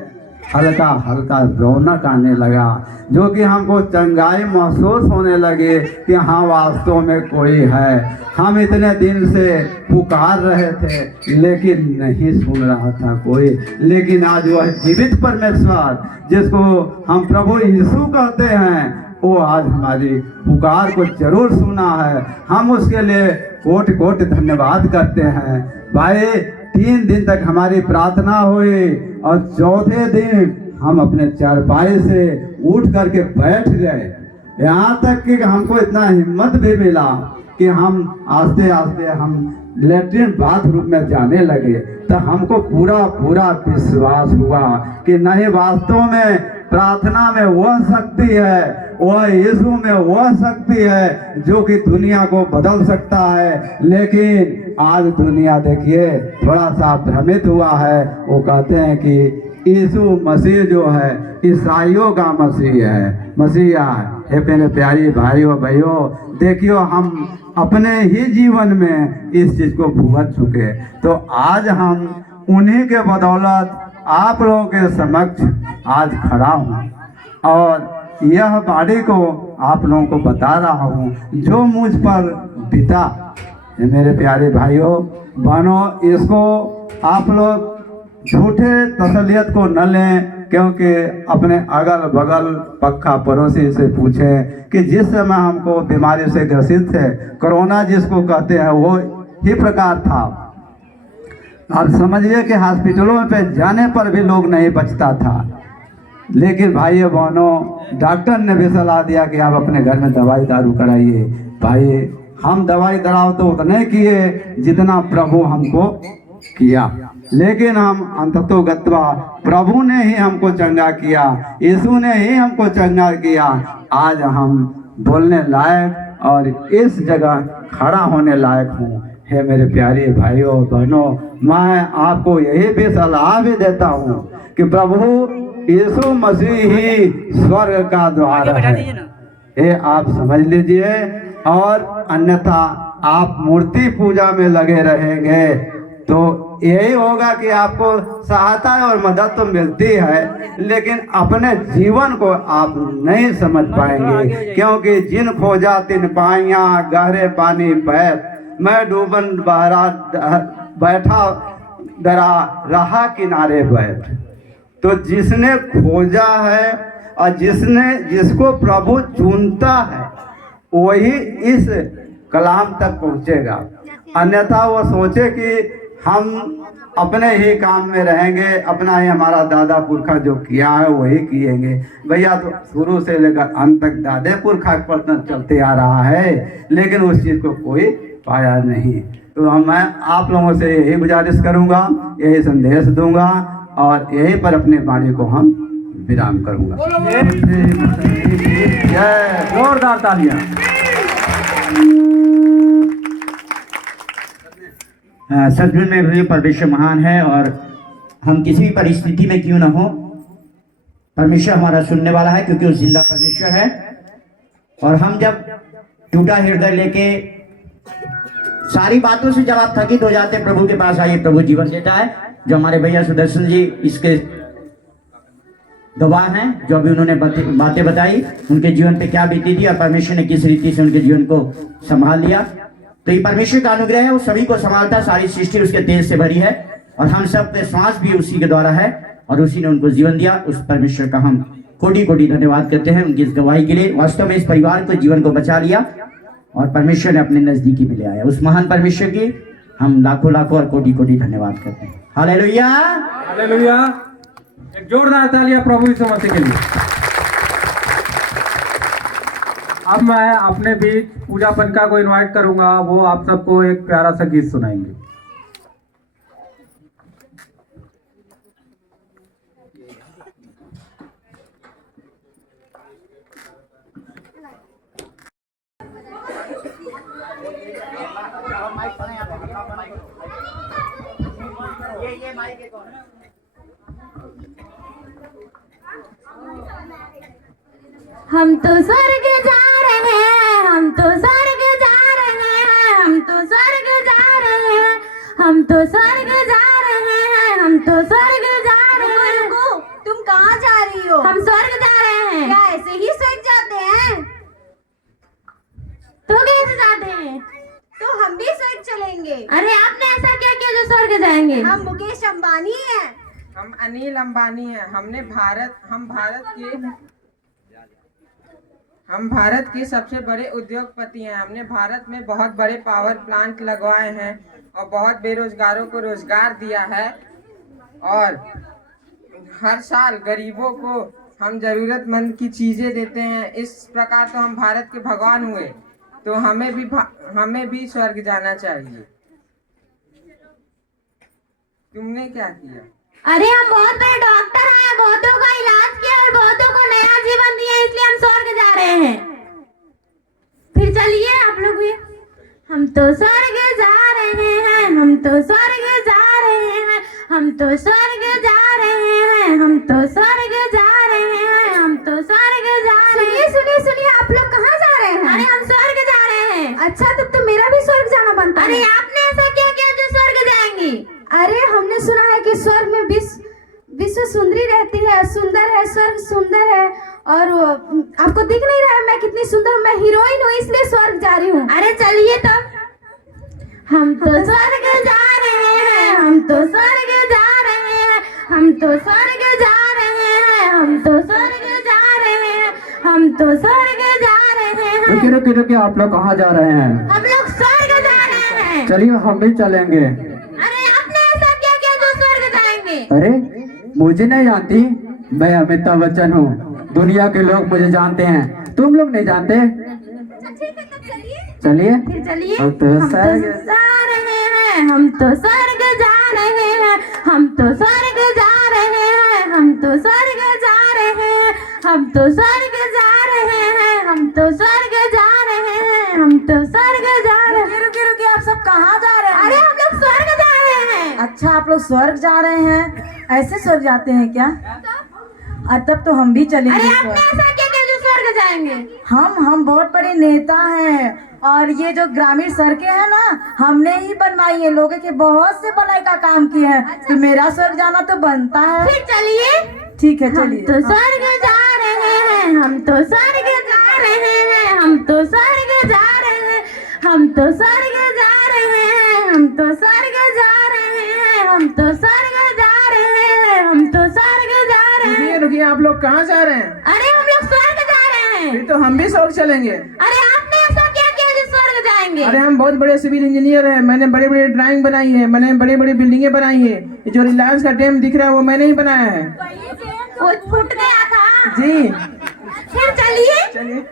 हल्का हल्का रौनक आने लगा, जो कि हमको चंगाई महसूस होने लगे कि हाँ वास्तव में कोई है। हम इतने दिन से पुकार रहे थे लेकिन नहीं सुन रहा था कोई, लेकिन आज वह जीवित परमेश्वर जिसको हम प्रभु यीशु कहते हैं, वो आज हमारी पुकार को जरूर सुना है। हम उसके लिए कोट कोट धन्यवाद करते हैं। भाई 3 दिन तक हमारी प्रार्थना हुई, और चौथे दिन हम अपने चारपाई से उठ करके बैठ गए। यहाँ तक कि हमको इतना हिम्मत भी मिला कि हम आस्ते आस्ते हम लेट्रिन बाथरूम में जाने लगे। तो हमको पूरा पूरा विश्वास हुआ कि नहीं, वास्तव में प्रार्थना में वह शक्ति है, वह यीशु में वह शक्ति है जो कि दुनिया को बदल सकता है। लेकिन आज दुनिया देखिए थोड़ा सा भ्रमित हुआ है। वो कहते हैं कि यीशु मसीह जो है ईसाइयों का मसीह है, मसीहा है। मेरे प्यारी भाइयों बहनों, देखियो हम अपने ही जीवन में इस चीज को भुगत चुके, तो आज हम उन्हीं के बदौलत आप लोगों के समक्ष आज खड़ा हूँ, और यह बाड़ी को आप लोगों को बता रहा हूँ जो मुझ पर बीता। मेरे प्यारे भाइयों बहनों, इसको आप लोग झूठे तसलियत को न लें, क्योंकि अपने अगल बगल पक्का पड़ोसी से पूछें कि जिस समय हमको बीमारी से ग्रसित थे, कोरोना जिसको कहते हैं, वो ही प्रकार था। आप समझिए कि हॉस्पिटलों पे जाने पर भी लोग नहीं बचता था। लेकिन भाइयों बहनों, डॉक्टर ने भी सलाह दिया कि आप अपने घर में दवाई दारू कराइए। भाई हम दवाई दारू तो उतने किए जितना प्रभु हमको किया। लेकिन हम अंततोगत्वा प्रभु ने ही हमको चंगा किया, यीशु ने ही हमको चंगा किया। आज हम बोलने लायक और इस जगह खड़ा होने लायक हूँ। हे मेरे प्यारे भाइयों बहनों, मैं आपको यही भी सलाह भी देता हूँ कि प्रभु यीशु मसीह ही स्वर्ग का द्वार है, ये आप समझ लीजिए। और अन्यथा आप मूर्ति पूजा में लगे रहेंगे तो यही होगा कि आपको सहायता और मदद तो मिलती है, लेकिन अपने जीवन को आप नहीं समझ पाएंगे, क्योंकि जिन खोजा तिन पाइया गहरे पानी बैठ, मैं डूबन बहरा बैठा डरा रहा किनारे बैठ। तो जिसने खोजा है और जिसको प्रभु चुनता है वही इस कलाम तक पहुंचेगा। अन्यथा वो सोचे कि हम अपने ही काम में रहेंगे, अपना ही हमारा दादा पुरखा जो किया है वही किएंगे। भैया तो शुरू से लेकर अंत तक दादे पुरखा पर चलते आ रहा है, लेकिन उस चीज़ को कोई पाया नहीं। तो मैं आप लोगों से यही गुजारिश करूंगा, यही संदेश दूंगा और यहीं पर अपनी वाणी को हम विराम करूंगा। जय, जोरदार तालियां। सचमुच में भी परमेश्वर महान है और हम किसी भी परिस्थिति में क्यों ना हो, परमेश्वर हमारा सुनने वाला है, क्योंकि वो जिंदा परमेश्वर है। और हम जब टूटा हृदय लेके सारी बातों से जब आप थकित हो जाते हैं, प्रभु के पास आइए, प्रभु जीवन देता है। जो हमारे भैया सुदर्शन जी इसके गवाह हैं, जो अभी उन्होंने बातें बताई, उनके जीवन पे क्या बीती थी और परमेश्वर ने किस रीति से उनके जीवन को संभाल लिया। तो ये परमेश्वर का अनुग्रह है, वो सभी को संभालता है, सारी सृष्टि उसके तेज से भरी है और हम सब पे श्वास भी उसी के द्वारा है और उसी ने उनको जीवन दिया। उस परमेश्वर का हम कोटि कोटि धन्यवाद करते हैं उनकी इस गवाही के लिए। वास्तव में इस परिवार को, जीवन को बचा लिया और परमेश्वर ने अपने नजदीकी में ले आया। उस महान परमेश्वर की हम लाखों लाखों और कोटि कोटि धन्यवाद करते हैं। Hallelujah, hallelujah. एक जोरदार तालियां प्रभु यीशु मसीह के लिए। अब मैं अपने बीच पूजा पनका को इनवाइट करूंगा, वो आप सबको एक प्यारा सा गीत सुनाएंगे। हम तो स्वर्ग जा रहे हैं, हम तो स्वर्ग जा रहे हैं, हम तो स्वर्ग जा रहे हैं, हम तो स्वर्ग जा रहे हैं, हम तो स्वर्ग जा रहे हैं। रुको, तुम कहाँ जा रही हो? हम स्वर्ग जा रहे हैं। क्या ऐसे ही स्वर्ग जाते हैं? तो कैसे जाते हैं? तो हम भी स्वर्ग चलेंगे। अरे आपने ऐसा क्या किया जो स्वर्ग जाएंगे? हम मुकेश अंबानी हैं। हम अनिल अंबानी हैं। हम भारत के सबसे बड़े उद्योगपति हैं। हमने भारत में बहुत बड़े पावर प्लांट लगवाए हैं और बहुत बेरोजगारों को रोजगार दिया है और हर साल गरीबों को हम जरूरतमंद की चीजें देते हैं। इस प्रकार तो हम भारत के भगवान हुए, तो हमें भी स्वर्ग जाना चाहिए। तुमने क्या किया? अरे हम बहुत बड़े डॉक्टर हैं, बहुतों का इलाज किया और बहुतों को नया जीवन दिया, इसलिए हम स्वर्ग जा रहे हैं। फिर चलिए आप लोग भी। हम तो स्वर्ग जा रहे हैं, हम तो स्वर्ग जा रहे हैं, हम तो स्वर्ग जा रहे हैं, हम तो स्वर्ग जा रहे हैं, हम तो स्वर्ग जा रहे हैं। सुनिए, आप लोग कहाँ जा रहे हैं? अरे हम स्वर्ग जा रहे हैं। अच्छा, तब तो मेरा भी स्वर्ग जाना बनता है। अरे आपने ऐसा क्या किया जो स्वर्ग जाएंगी? अरे हमने सुना है कि स्वर्ग में विश्व सुंदरी रहती है, सुंदर है, स्वर्ग सुंदर है। और आपको दिख नहीं रहा है मैं कितनी सुंदर हूँ? मैं हीरोइन हूँ, इसलिए स्वर्ग जा रही हूँ। अरे चलिए तब। हम तो स्वर्ग जा रहे हैं, हम तो स्वर्ग जा रहे हैं, हम तो स्वर्ग जा रहे हैं, हम तो स्वर्ग जा रहे हैं, हम तो स्वर्ग जा रहे हैं। रुकिए, आप लोग कहाँ जा रहे हैं? हम लोग स्वर्ग जा रहे हैं। चलिए हम भी चलेंगे। अरे आपने ऐसा क्या किया जो स्वर्ग जाएंगे? अरे मुझे नहीं जानती, मैं अमिताभ बच्चन हूँ, दुनिया के लोग मुझे जानते हैं, तुम लोग नहीं जानते। ठीक है, तब चलिए फिर चलिए। हम तो जा रहे हैं, हम तो स्वर्ग जा रहे हैं, तो स्वर्ग जा रहे हैं, हम तो स्वर्ग जा रहे हैं, हम तो स्वर्ग जा रहे हैं, हम तो स्वर्ग जा रहे हैं, हम तो स्वर्ग जा रहे हैं। रुकिए रुकिए, आप सब कहाँ जा रहे हैं? अरे हम लोग स्वर्ग जा रहे हैं। अच्छा, आप लोग स्वर्ग जा रहे हैं? ऐसे स्वर्ग जाते हैं क्या? तब तो हम भी चलेंगे अरे आपने स्वर्ग। ऐसा क्या किया जो स्वर्ग जाएंगे? हम बहुत बड़े नेता हैं और ये जो ग्रामीण सड़कें हैं ना, हमने ही बनवाई है, लोगों के बहुत से भलाई का काम किए हैं, तो मेरा स्वर्ग जाना तो बनता है। फिर चलिए। ठीक है, हम चलिए। तो स्वर्ग जा रहे हैं, हम तो स्वर्ग जा रहे हैं, हम तो स्वर्ग जा रहे हैं, हम तो स्वर्ग जा रहे हैं, हम तो स्वर्ग जा रहे हैं, हम तो स्वर्ग जा रहे हैं, हम तो स्वर्ग जा रहे हैं। रुकिए, आप लोग कहाँ जा रहे हैं? अरे हम लोग स्वर्ग जा रहे हैं। फिर तो हम भी स्वर्ग चलेंगे। अरे आपने ऐसा क्या किया जो स्वर्ग जाएंगे? अरे हम बहुत बड़े सिविल इंजीनियर हैं, मैंने बड़े बड़े ड्राइंग बनाई है, मैंने बड़ी बड़ी बिल्डिंगें बनाई है। ये जो रिलायंस का डैम दिख रहा है वो मैंने ही बनाया है। वो फूट गया था। जी। फिर चलिए।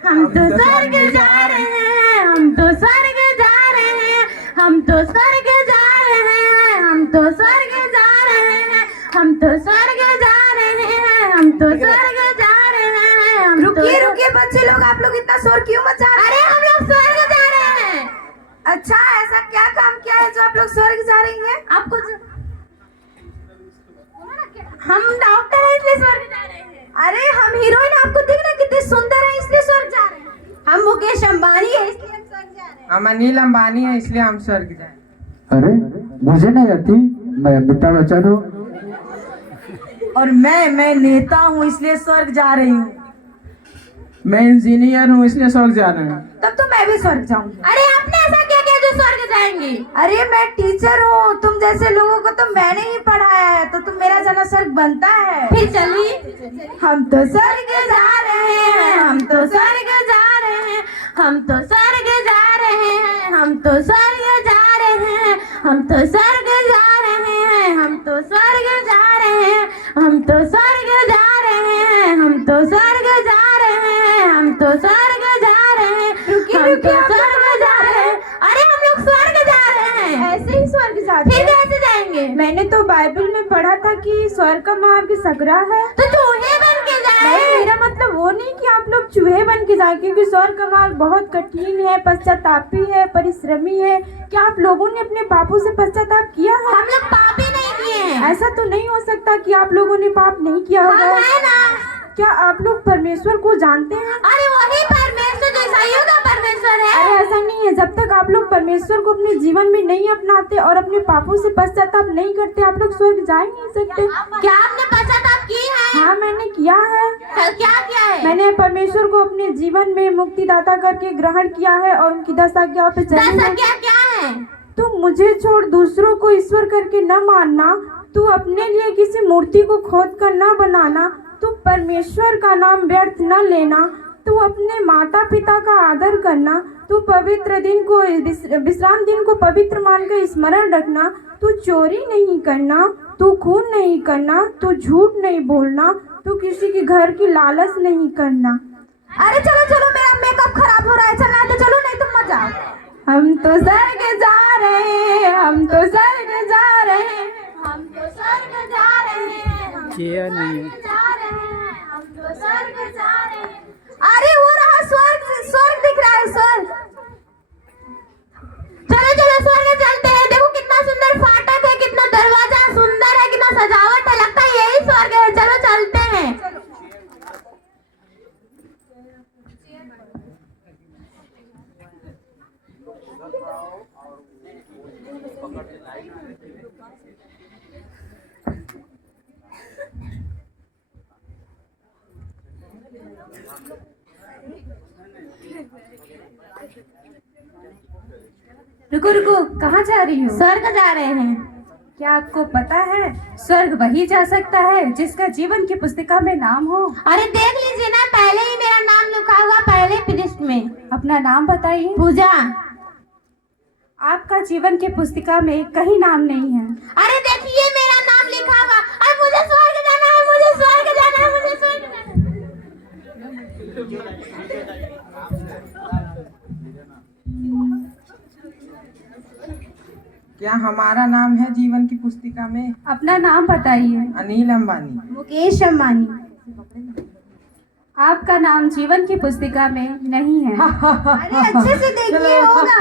हम तो स्वर्ग जा रहे हैं, हम तो स्वर्ग जा रहे हैं, हम तो स्वर्ग जा रहे हैं, हम तो स्वर्ग जा रहे हैं, हम तो स्वर्ग जा रहे हैं, हम तो स्वर्ग जा रहे हैं। रुकिए रुकिए बच्चे लोग, आप लोग इतना शोर क्यों मचा रहे हैं? अरे हम लोग स्वर्ग जा रहे हैं। अच्छा, ऐसा क्या काम किया है जो आप लोग स्वर्ग जा रही हैं? आपको हम डॉक्टर हैं इसलिए स्वर्ग जा रहे हैं। अरे हम हीरोइन, आपको दिख रहा कितने सुंदर है इसलिए स्वर्ग जा रहे हैं। हम मुकेश अंबानी है इसलिए हम स्वर्ग जा रहे हैं। हम अनिल अंबानी है इसलिए हम स्वर्ग जाए। अरे मुझे नहीं आती, मैं अमिताभ बच्चन हूँ। और मैं नेता हूँ इसलिए स्वर्ग जा रही हूँ। मैं इंजीनियर हूँ इसलिए स्वर्ग जा रहे हैं। तब तो मैं भी स्वर्ग जाऊंगी। अरे आपने ऐसा क्या किया जो स्वर्ग जाएंगी? अरे मैं टीचर हूँ, तुम जैसे लोगों को तो मैंने ही पढ़ाया है, तो तुम मेरा जाना स्वर्ग बनता है। फिर चलिए। हम तो स्वर्ग जा रहे हैं, हम तो स्वर्ग जा रहे हैं, हम तो स्वर्ग जा रहे हैं, हम तो स्वर्ग जा रहे हैं, हम तो स्वर्ग जा रहे हैं, हम तो स्वर्ग जा रहे हैं, हम तो स्वर्ग जा रहे हैं, हम तो स्वर्ग जा रहे हैं, हम तो स्वर्ग जा रहे हैं, हम तो स्वर्ग जा रहे हैं। अरे हम लोग स्वर्ग जा रहे हैं। ऐसे ही स्वर्ग जाते फिर हैं। कैसे जाएंगे? मैंने तो बाइबल में पढ़ा था कि स्वर्ग का मार्ग सकरा है। तो चूहे बन के जाए। नहीं, मेरा मतलब वो नहीं कि आप लोग चूहे बन के जाए, क्योंकि स्वर्ग का मार्ग बहुत कठिन है, पश्चातापी है, परिश्रमी है। क्या आप लोगों ने अपने पापों से पश्चाताप किया है? हम लोग पाप ही नहीं किए हैं। ऐसा तो नहीं हो सकता कि आप लोगों ने पाप नहीं किया हम होगा। है ना। क्या आप लोग परमेश्वर को जानते हैं? अरे वही परमेश्वर जो ईसाइयों का परमेश्वर है। अरे ऐसा नहीं है, जब तक आप लोग परमेश्वर को अपने जीवन में नहीं अपनाते और अपने पापों से पश्चाताप नहीं करते, आप लोग स्वर्ग जा ही नहीं सकते। क्या आपने पश्चाताप की है? हाँ, मैंने किया है। क्या किया है? मैंने परमेश्वर को अपने जीवन में मुक्तिदाता करके ग्रहण किया है और उनकी 10 आज्ञाओं पे चली 10 है। आज्ञा क्या है? तू मुझे छोड़ दूसरों को ईश्वर करके न मानना, तू अपने लिए किसी मूर्ति को खोद कर न बनाना, तू परमेश्वर का नाम व्यर्थ न लेना, तू अपने माता पिता का आदर करना, तू पवित्र दिन को विश्राम दिन को पवित्र मानकर स्मरण रखना, तू चोरी नहीं करना, तू खून नहीं करना, तू झूठ नहीं बोलना, तू किसी के घर की लालच नहीं करना। अरे चलो चलो, मेरा मेकअप खराब हो रहा है, चलना है तो चलो, नहीं तुम मत जाओ। हम तो स्वर्ग जा रहे हैं, हम तो स्वर्ग जा रहे हैं, हम तो स्वर्ग जा रहे हैं, हम तो स्वर्ग जा रहे हैं, हम तो स्वर्ग जा रहे हैं। अरे वो रहा स्वर्ग, स्वर्ग दिख रहा है, स्वर्ग। चलो चलो स्वर्ग चलते हैं। देखो कितना सुंदर फाटक है, कितना दरवाजा सुंदर है, कितना सजावट है, लगता है यही स्वर्ग है। चलो चलते हैं। रुको रुको, कहाँ जा रही हो? स्वर्ग जा रहे हैं। क्या आपको पता है स्वर्ग वही जा सकता है जिसका जीवन की पुस्तिका में नाम हो? अरे देख लीजिए ना, पहले ही मेरा नाम लिखा हुआ, पहले पृष्ठ में। अपना नाम बताइए। पूजा। आपका जीवन की पुस्तिका में कहीं नाम नहीं है। अरे देखिए मेरा नाम लिखा हुआ, और मुझे स्वर्ग जाना है, मुझे स्वर्ग जाना है, मुझे स्वर्ग जाना है। क्या हमारा नाम है जीवन की पुस्तिका में? अपना नाम बताइए। अनिल अंबानी। मुकेश अंबानी। आपका नाम जीवन की पुस्तिका में नहीं है। अरे अच्छे से देखिए होगा।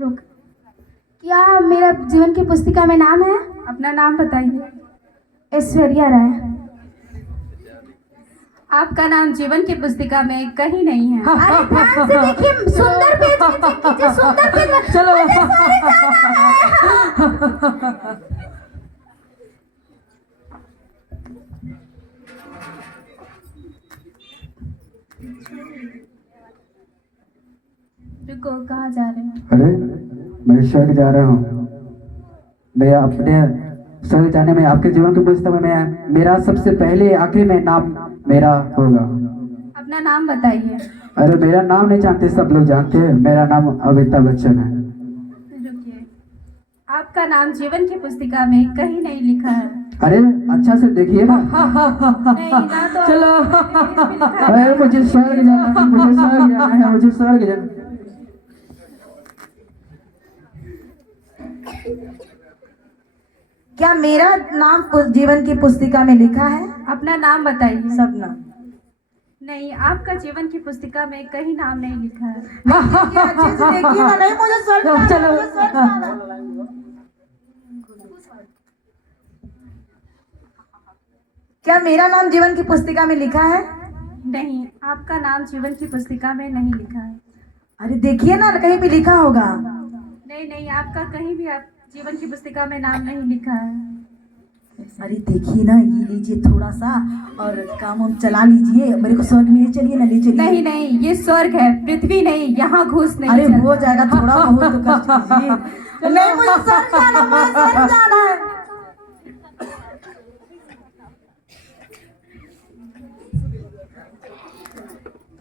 रुक। क्या मेरा जीवन की पुस्तिका में नाम है? अपना नाम बताइए। ऐश्वर्या राय। आपका नाम जीवन की पुस्तिका में कहीं नहीं है। अरे ध्यान से देखिए, सुंदर पेज में check कीजिए, सुंदर पेज में। चलो। मुझे सारे जाना है। रुको, कहाँ जा रहे हैं? अरे मैं स्वर्ग जा रहा हूँ। मैं अपने स्वर्ग जाने में आपके जीवन की पुस्तक में मेरा सबसे पहले आखिरी में नाम मेरा होगा। अपना नाम बताइए। अरे मेरा नाम नहीं जानते, सब लोग जानते हैं। मेरा नाम अमिताभ बच्चन है। रुकिए, आपका नाम जीवन की पुस्तिका में कहीं नहीं लिखा है। अरे अच्छा से देखिए ना। नहीं ना तो चलो। अरे मुझे स्वर्ग जाना है, मुझे स्वर्ग जाना है, मुझे स्वर्ग जाना है। क्या मेरा नाम जीवन की पुस्तिका में लिखा है? अपना नाम बताइए। सपना। नहीं, आपका जीवन की पुस्तिका में कहीं नाम नहीं लिखा है। देखिए, अच्छे से देखिए ना। नहीं, मुझे स्वर्ग जाना है, मुझे स्वर्ग जाना है। क्या मेरा नाम जीवन की पुस्तिका में लिखा है? नहीं, आपका नाम जीवन की पुस्तिका में नहीं लिखा है। अरे देखिए ना, कहीं भी लिखा होगा। नहीं नहीं, आपका कहीं भी आप जीवन की पुस्तिका में नाम नहीं लिखा है। अरे देखिए ना, ये लीजिए थोड़ा सा और काम हम चला लीजिए। मेरे को स्वर्ग में ले चलिए ना, ले चलिए। नहीं नहीं, ये स्वर्ग है, पृथ्वी नहीं। यहाँ घूस नहीं अरे चलता। हो जाएगा, थोड़ा बहुत तो कष्ट कीजिए। नहीं, मुझे स्वर्ग जाना है, मुझे स्वर्ग जाना है।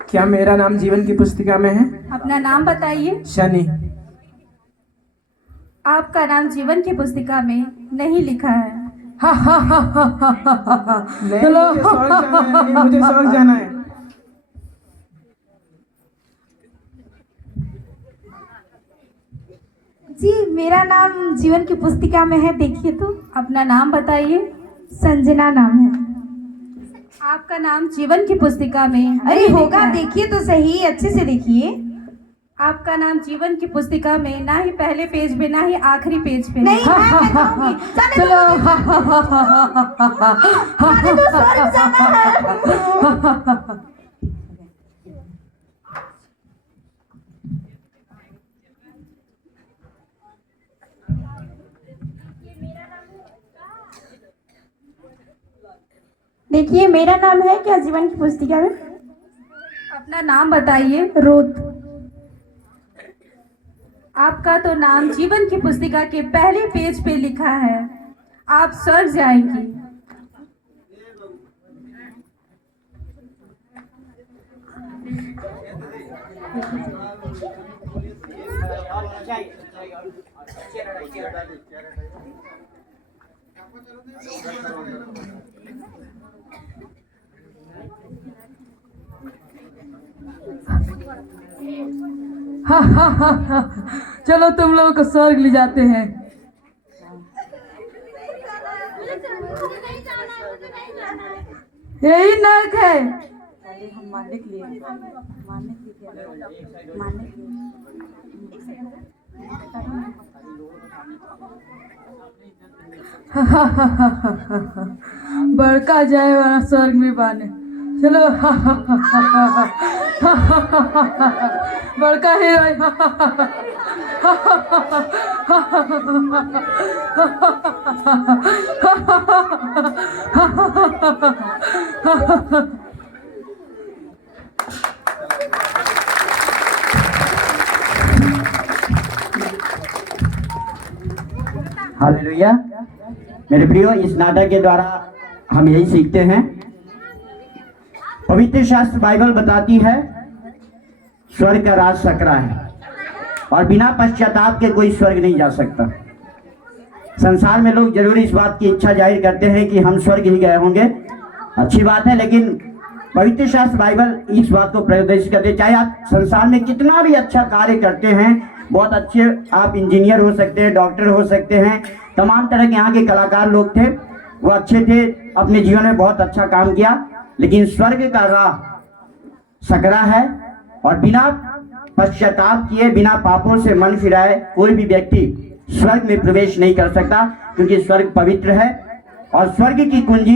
क्या मेरा नाम जीवन की पुस्तिका में है? अपना नाम बताइए। शनि। आपका नाम जीवन की पुस्तिका में नहीं लिखा है। नहीं, मुझे स्वर्ग जाना है, नहीं, मुझे स्वर्ग जाना है। जी, मेरा नाम जीवन की पुस्तिका में है, देखिए तो। अपना नाम बताइए। संजना नाम है। आपका नाम जीवन की पुस्तिका में अरे नहीं होगा, लिखा है। देखिए तो सही, अच्छे से देखिए। आपका नाम जीवन की पुस्तिका में ना ही पहले पेज पे, ना ही आखिरी पेज पे। नहीं, मैं जाऊंगी। चलो, हमें तो स्वर्ग जाना है। देखिए, मेरा नाम है क्या जीवन की पुस्तिका में? अपना नाम बताइए। रोत। आपका तो नाम जीवन की पुस्तिका के पहले पेज पे लिखा है। आप स्वर्ग जाएंगी। चलो तुम लोगों को स्वर्ग ले जाते हैं। यही नर्क है। हम मानने के लिए बड़का जाए वाला स्वर्ग में बाने। चलो। बड़का हीरो। हालेलुया। मेरे प्रियो, इस नाटक के द्वारा हम यही सीखते हैं। पवित्र शास्त्र बाइबल बताती है स्वर्ग का राज सकरा है और बिना पश्चाताप के कोई स्वर्ग नहीं जा सकता। संसार में लोग जरूर इस बात की इच्छा जाहिर करते हैं कि हम स्वर्ग ही गए होंगे। अच्छी बात है, लेकिन पवित्र शास्त्र बाइबल इस बात को प्रदर्शित करते हैं, चाहे आप संसार में कितना भी अच्छा कार्य करते हैं, बहुत अच्छे आप इंजीनियर हो सकते हैं, डॉक्टर हो सकते हैं, तमाम तरह के यहाँ के कलाकार लोग थे, वो अच्छे थे, अपने जीवन में बहुत अच्छा काम किया, लेकिन स्वर्ग का राह सकरा है और बिना पश्चाताप किए, बिना पापों से मन फिराए कोई भी व्यक्ति स्वर्ग में प्रवेश नहीं कर सकता, क्योंकि स्वर्ग पवित्र है और स्वर्ग की कुंजी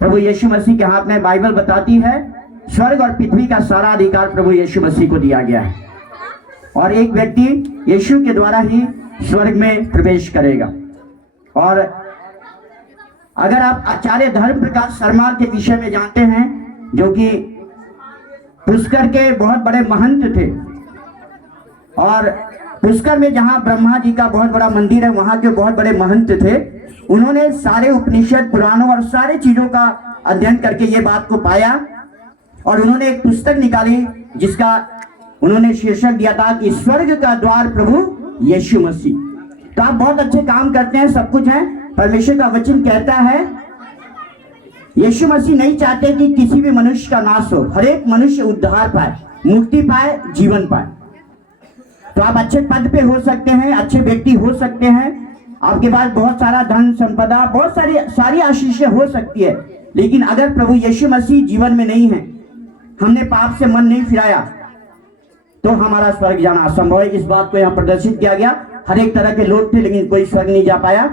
प्रभु यीशु मसीह के हाथ में बाइबल बताती है। स्वर्ग और पृथ्वी का सारा अधिकार प्रभु यीशु मसीह को दिया गया है और एक व्यक्ति यीशु के द्वारा ही स्वर्ग में प्रवेश करेगा। और अगर आप आचार्य धर्म प्रकाश शर्मा के विषय में जानते हैं, जो कि पुष्कर के बहुत बड़े महंत थे, और पुष्कर में जहां ब्रह्मा जी का बहुत बड़ा मंदिर है, वहां के बहुत बड़े महंत थे। उन्होंने सारे उपनिषद, पुराणों और सारे चीजों का अध्ययन करके ये बात को पाया और उन्होंने एक पुस्तक निकाली जिसका उन्होंने शीर्षक दिया था कि स्वर्ग का द्वार प्रभु यीशु मसीह। तो आप बहुत अच्छे काम करते हैं, सब कुछ है, परमेश्वर का वचन कहता है यीशु मसीह नहीं चाहते कि किसी भी मनुष्य का नाश हो, हर एक मनुष्य उद्धार पाए, मुक्ति पाए, जीवन पाए। तो आप अच्छे पद पे हो सकते हैं, अच्छे व्यक्ति हो सकते हैं, आपके पास बहुत सारा धन संपदा, बहुत सारी आशीषें हो सकती है, लेकिन अगर प्रभु यीशु मसीह जीवन में नहीं है, हमने पाप से मन नहीं फिराया, तो हमारा स्वर्ग जाना असंभव है। इस बात को यहाँ प्रदर्शित किया गया। हर एक तरह के लोग थे, लेकिन कोई स्वर्ग नहीं जा पाया,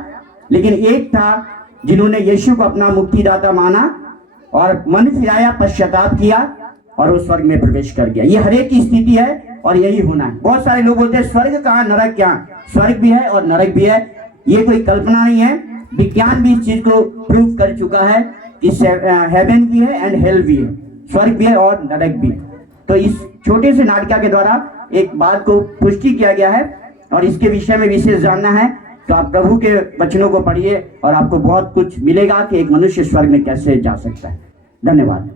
लेकिन एक था जिन्होंने यीशु को अपना मुक्तिदाता माना और मन फिराया, पश्चाताप किया और वो स्वर्ग में प्रवेश कर गया। ये हर एक की स्थिति है और यही होना है। बहुत सारे लोग बोलते हैं स्वर्ग कहाँ, नरक क्या? स्वर्ग भी है और नरक भी है, ये कोई कल्पना नहीं है। विज्ञान भी इस चीज को प्रूव कर चुका है कि हेवन भी है एंड हेल भी है, स्वर्ग भी है और नरक भी। तो इस छोटे से नाटिका के द्वारा एक बात को पुष्टि किया गया है और इसके विषय में विशेष जानना है तो आप प्रभु के वचनों को पढ़िए और आपको बहुत कुछ मिलेगा कि एक मनुष्य स्वर्ग में कैसे जा सकता है। धन्यवाद।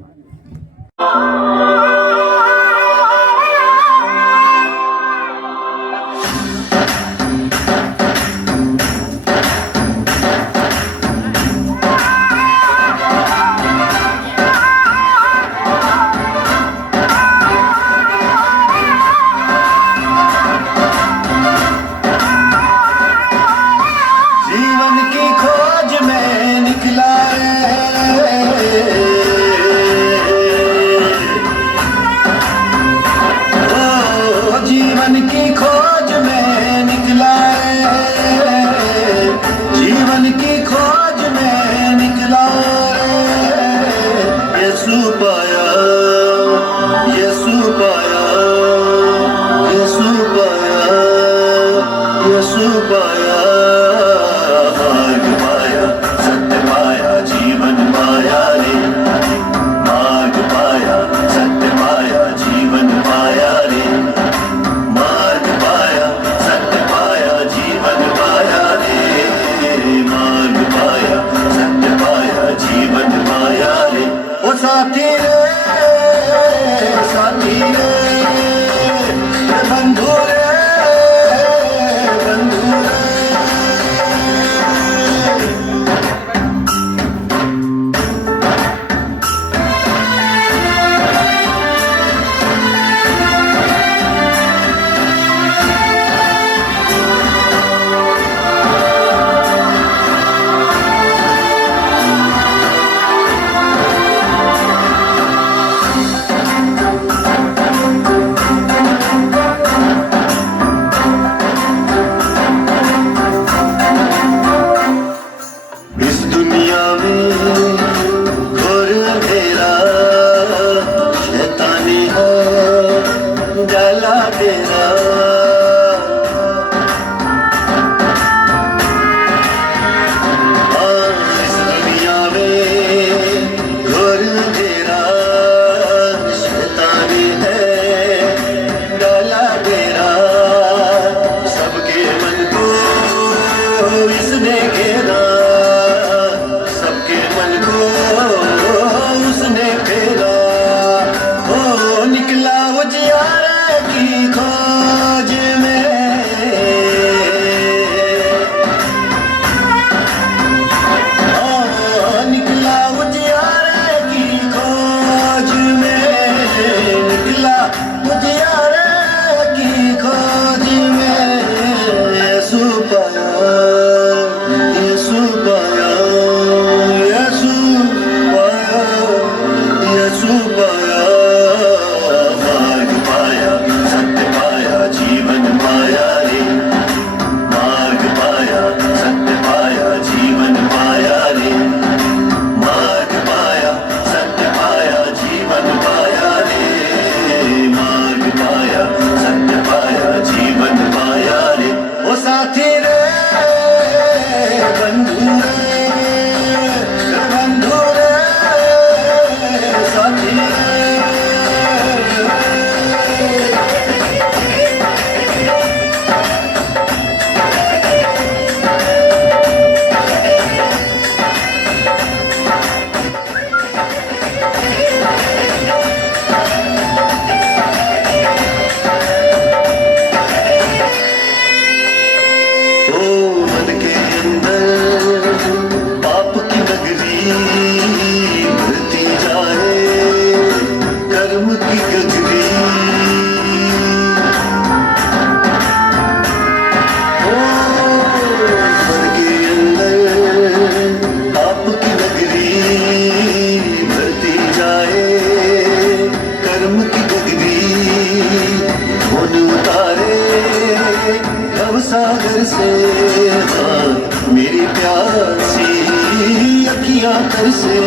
से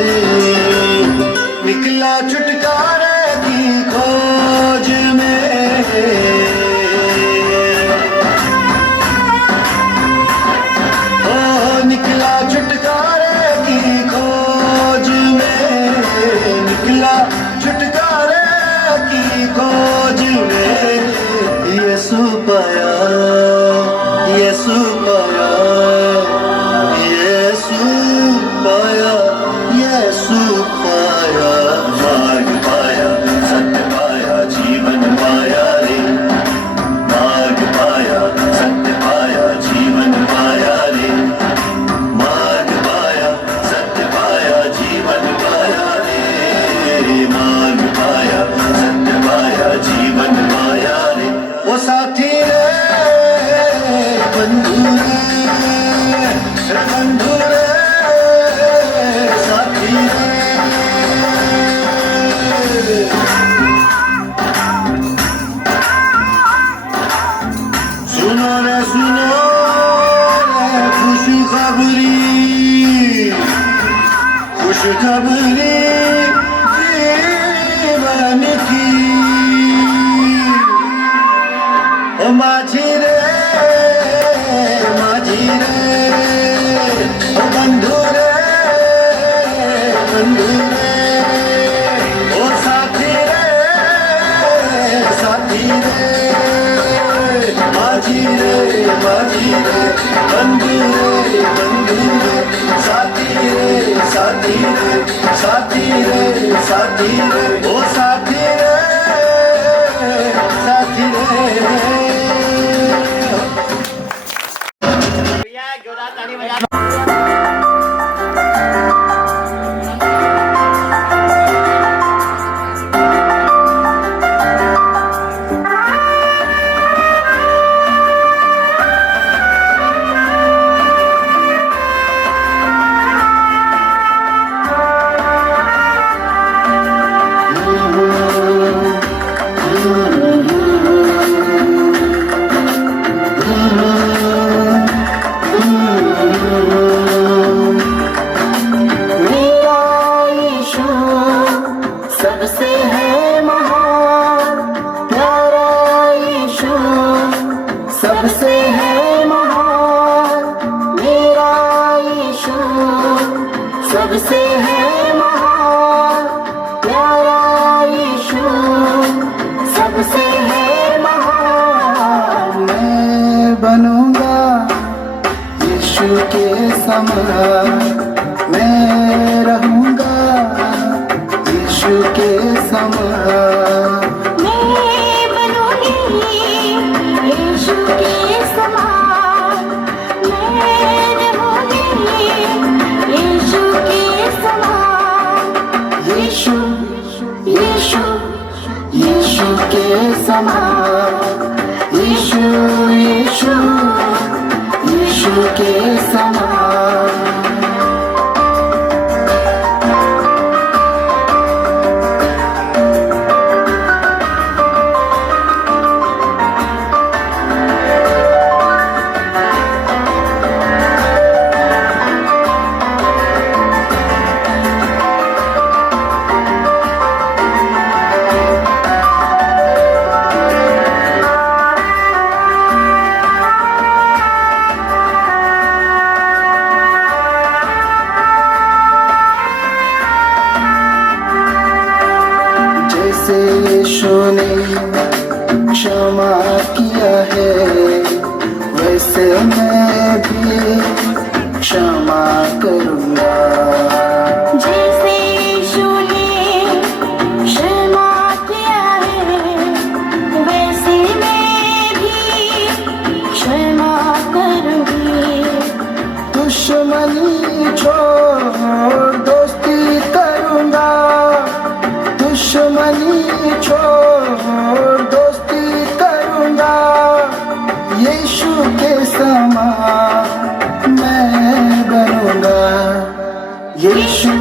निकला छुटकारे की खोज में। ओ निकला छुटकारे की खोज में, निकला छुटकारे की खोज में। यीशु पाया, यीशु पाया, यीशु पाया, यीशु पाया। मार्ग पाया, सत्य पाया, जीवन पाया रे। मार्ग पाया, सत्य पाया, जीवन पाया रे। मार्ग पाया, सत्य पाया, जीवन पाया रे। मार्ग पाया, सत्य पाया, जीवन पाया रे। वो साथी रे, बंधु रे, बंधु रे, साथी रे। सुनो रे, सुनो रे, खुशखबरी, खुशखबरी जीवन की। ओ माझी रे, माझी रे, ओ बंधु रे, बंधु रे, ओ साथी रे, साथी रे। माझी रे, माझी रे, बंधु रे, बंधु रे, साथी रे, साथी रे, साथी रे, साथी रे, ओ साथी रे, साथी रे। सबसे है महान, प्यारा यीशु सबसे है महान। मेरा यीशु सबसे है महान, प्यारा यीशु सबसे है महान। मैं बनूंगा यीशु के समान, मैं रहूंगा यीशु के समान। मैं बनूंगी यीशु के समान, मैं रहूंगी यीशु के समान। यीशु, यीशु, यीशु के समान। यीशु, यीशु, यीशु के समान। जैसे यीशु ने क्षमा किया है, वैसे मैं भी क्षमा करूँगा। जैसे यीशु ने क्षमा किया है, वैसे मैं भी क्षमा करूंगी। दुश्मनी छोड़ दोस्ती करूँगा, दुश्मनी छोड़ दोस्ती करूँगा। यीशु के समान मैं बनूँगा। यीशु,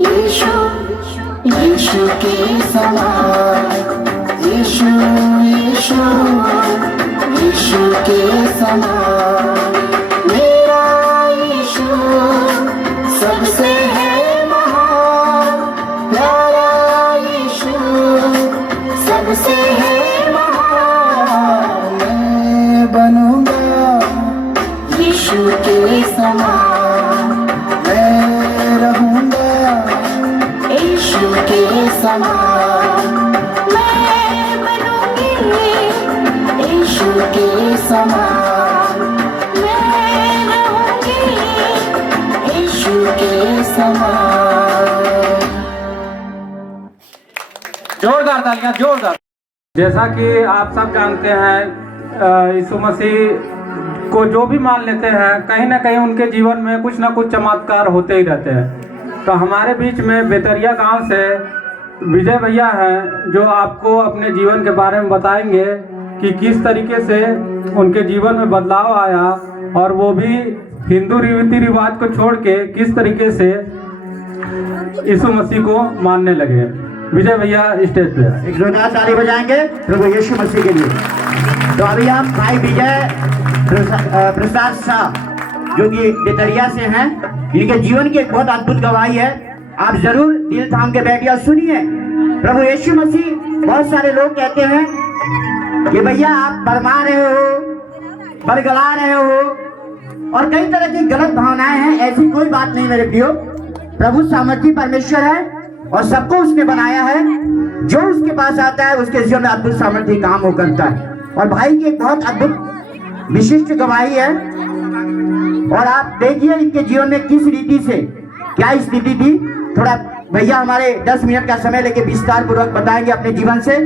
यीशु, यीशु के समान। यीशु, यीशु, यीशु के समान। मेरा यीशु सबसे है समान मैं बनूंगी यीशु के समान मैं रहूंगी यीशु के समान। जोरदार तालियां, जोरदार। जैसा कि आप सब जानते हैं, यीशु मसीह को जो भी मान लेते हैं कहीं ना कहीं उनके जीवन में कुछ ना कुछ चमत्कार होते ही रहते हैं। तो हमारे बीच में बेतरिया गांव से विजय भैया हैं जो आपको अपने जीवन के बारे में बताएंगे कि किस तरीके से उनके जीवन में बदलाव आया और वो भी हिंदू रीति रिवाज को छोड़ के किस तरीके से यीशु मसीह को मानने लगे। विजय भैया स्टेज पे। एक जोरदार ताली बजाएंगे प्रभु यीशु मसीह के लिए। तो अभी हम भाई विजय प्रसाद शाह जो कि बेतरिया से हैं, इनके जीवन की एक बहुत अद्भुत गवाही है। आप जरूर दिल थाम के बैठिए और सुनिए। प्रभु यीशु मसीह, बहुत सारे लोग कहते हैं कि भैया आप बरमा रहे हो, बरगला रहे हो और कई तरह की गलत भावनाएं हैं। ऐसी कोई बात नहीं मेरे प्रियो। प्रभु सामर्थी परमेश्वर है और सबको उसने बनाया है। जो उसके पास आता है उसके जीवन में अद्भुत सामर्थी काम हो करता है। और भाई की एक बहुत अद्भुत विशिष्ट गवाही है। और आप देखिए इनके जीवन में किस रीति से क्या स्थिति थी। थोड़ा भैया हमारे 10 मिनट का समय लेके विस्तार पूर्वक बताएंगे अपने जीवन से।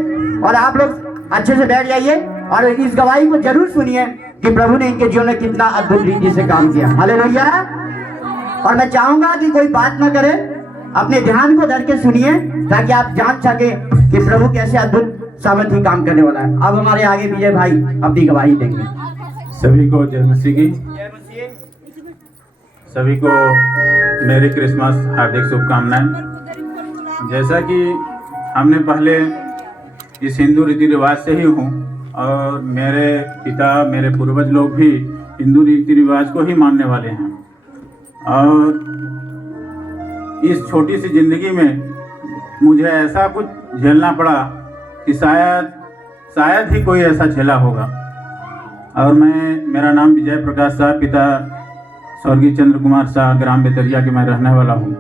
और आप लोग अच्छे से बैठ जाइए और इस गवाही को जरूर सुनिए कि प्रभु ने इनके जीवन में कितना अद्भुत रीति से काम किया। हालेलुया। और मैं चाहूंगा कि कोई बात ना करे, अपने ध्यान को धर के सुनिए ताकि आप जान सके कि प्रभु कैसे अद्भुत सामर्थी काम करने वाला है। अब हमारे आगे विजय भाई अपनी गवाही देंगे। सभी को जय मसीह की। सभी को मेरी क्रिसमस हार्दिक शुभकामनाएं। जैसा कि हमने पहले इस हिंदू रीति रिवाज से ही हूँ और मेरे पिता मेरे पूर्वज लोग भी हिंदू रीति रिवाज को ही मानने वाले हैं। और इस छोटी सी जिंदगी में मुझे ऐसा कुछ झेलना पड़ा कि शायद ही कोई ऐसा झेला होगा। और मेरा नाम विजय प्रकाश शाह, पिता स्वर्गीय चंद्र कुमार शाह, ग्राम बेतरिया के मैं रहने वाला हूँ।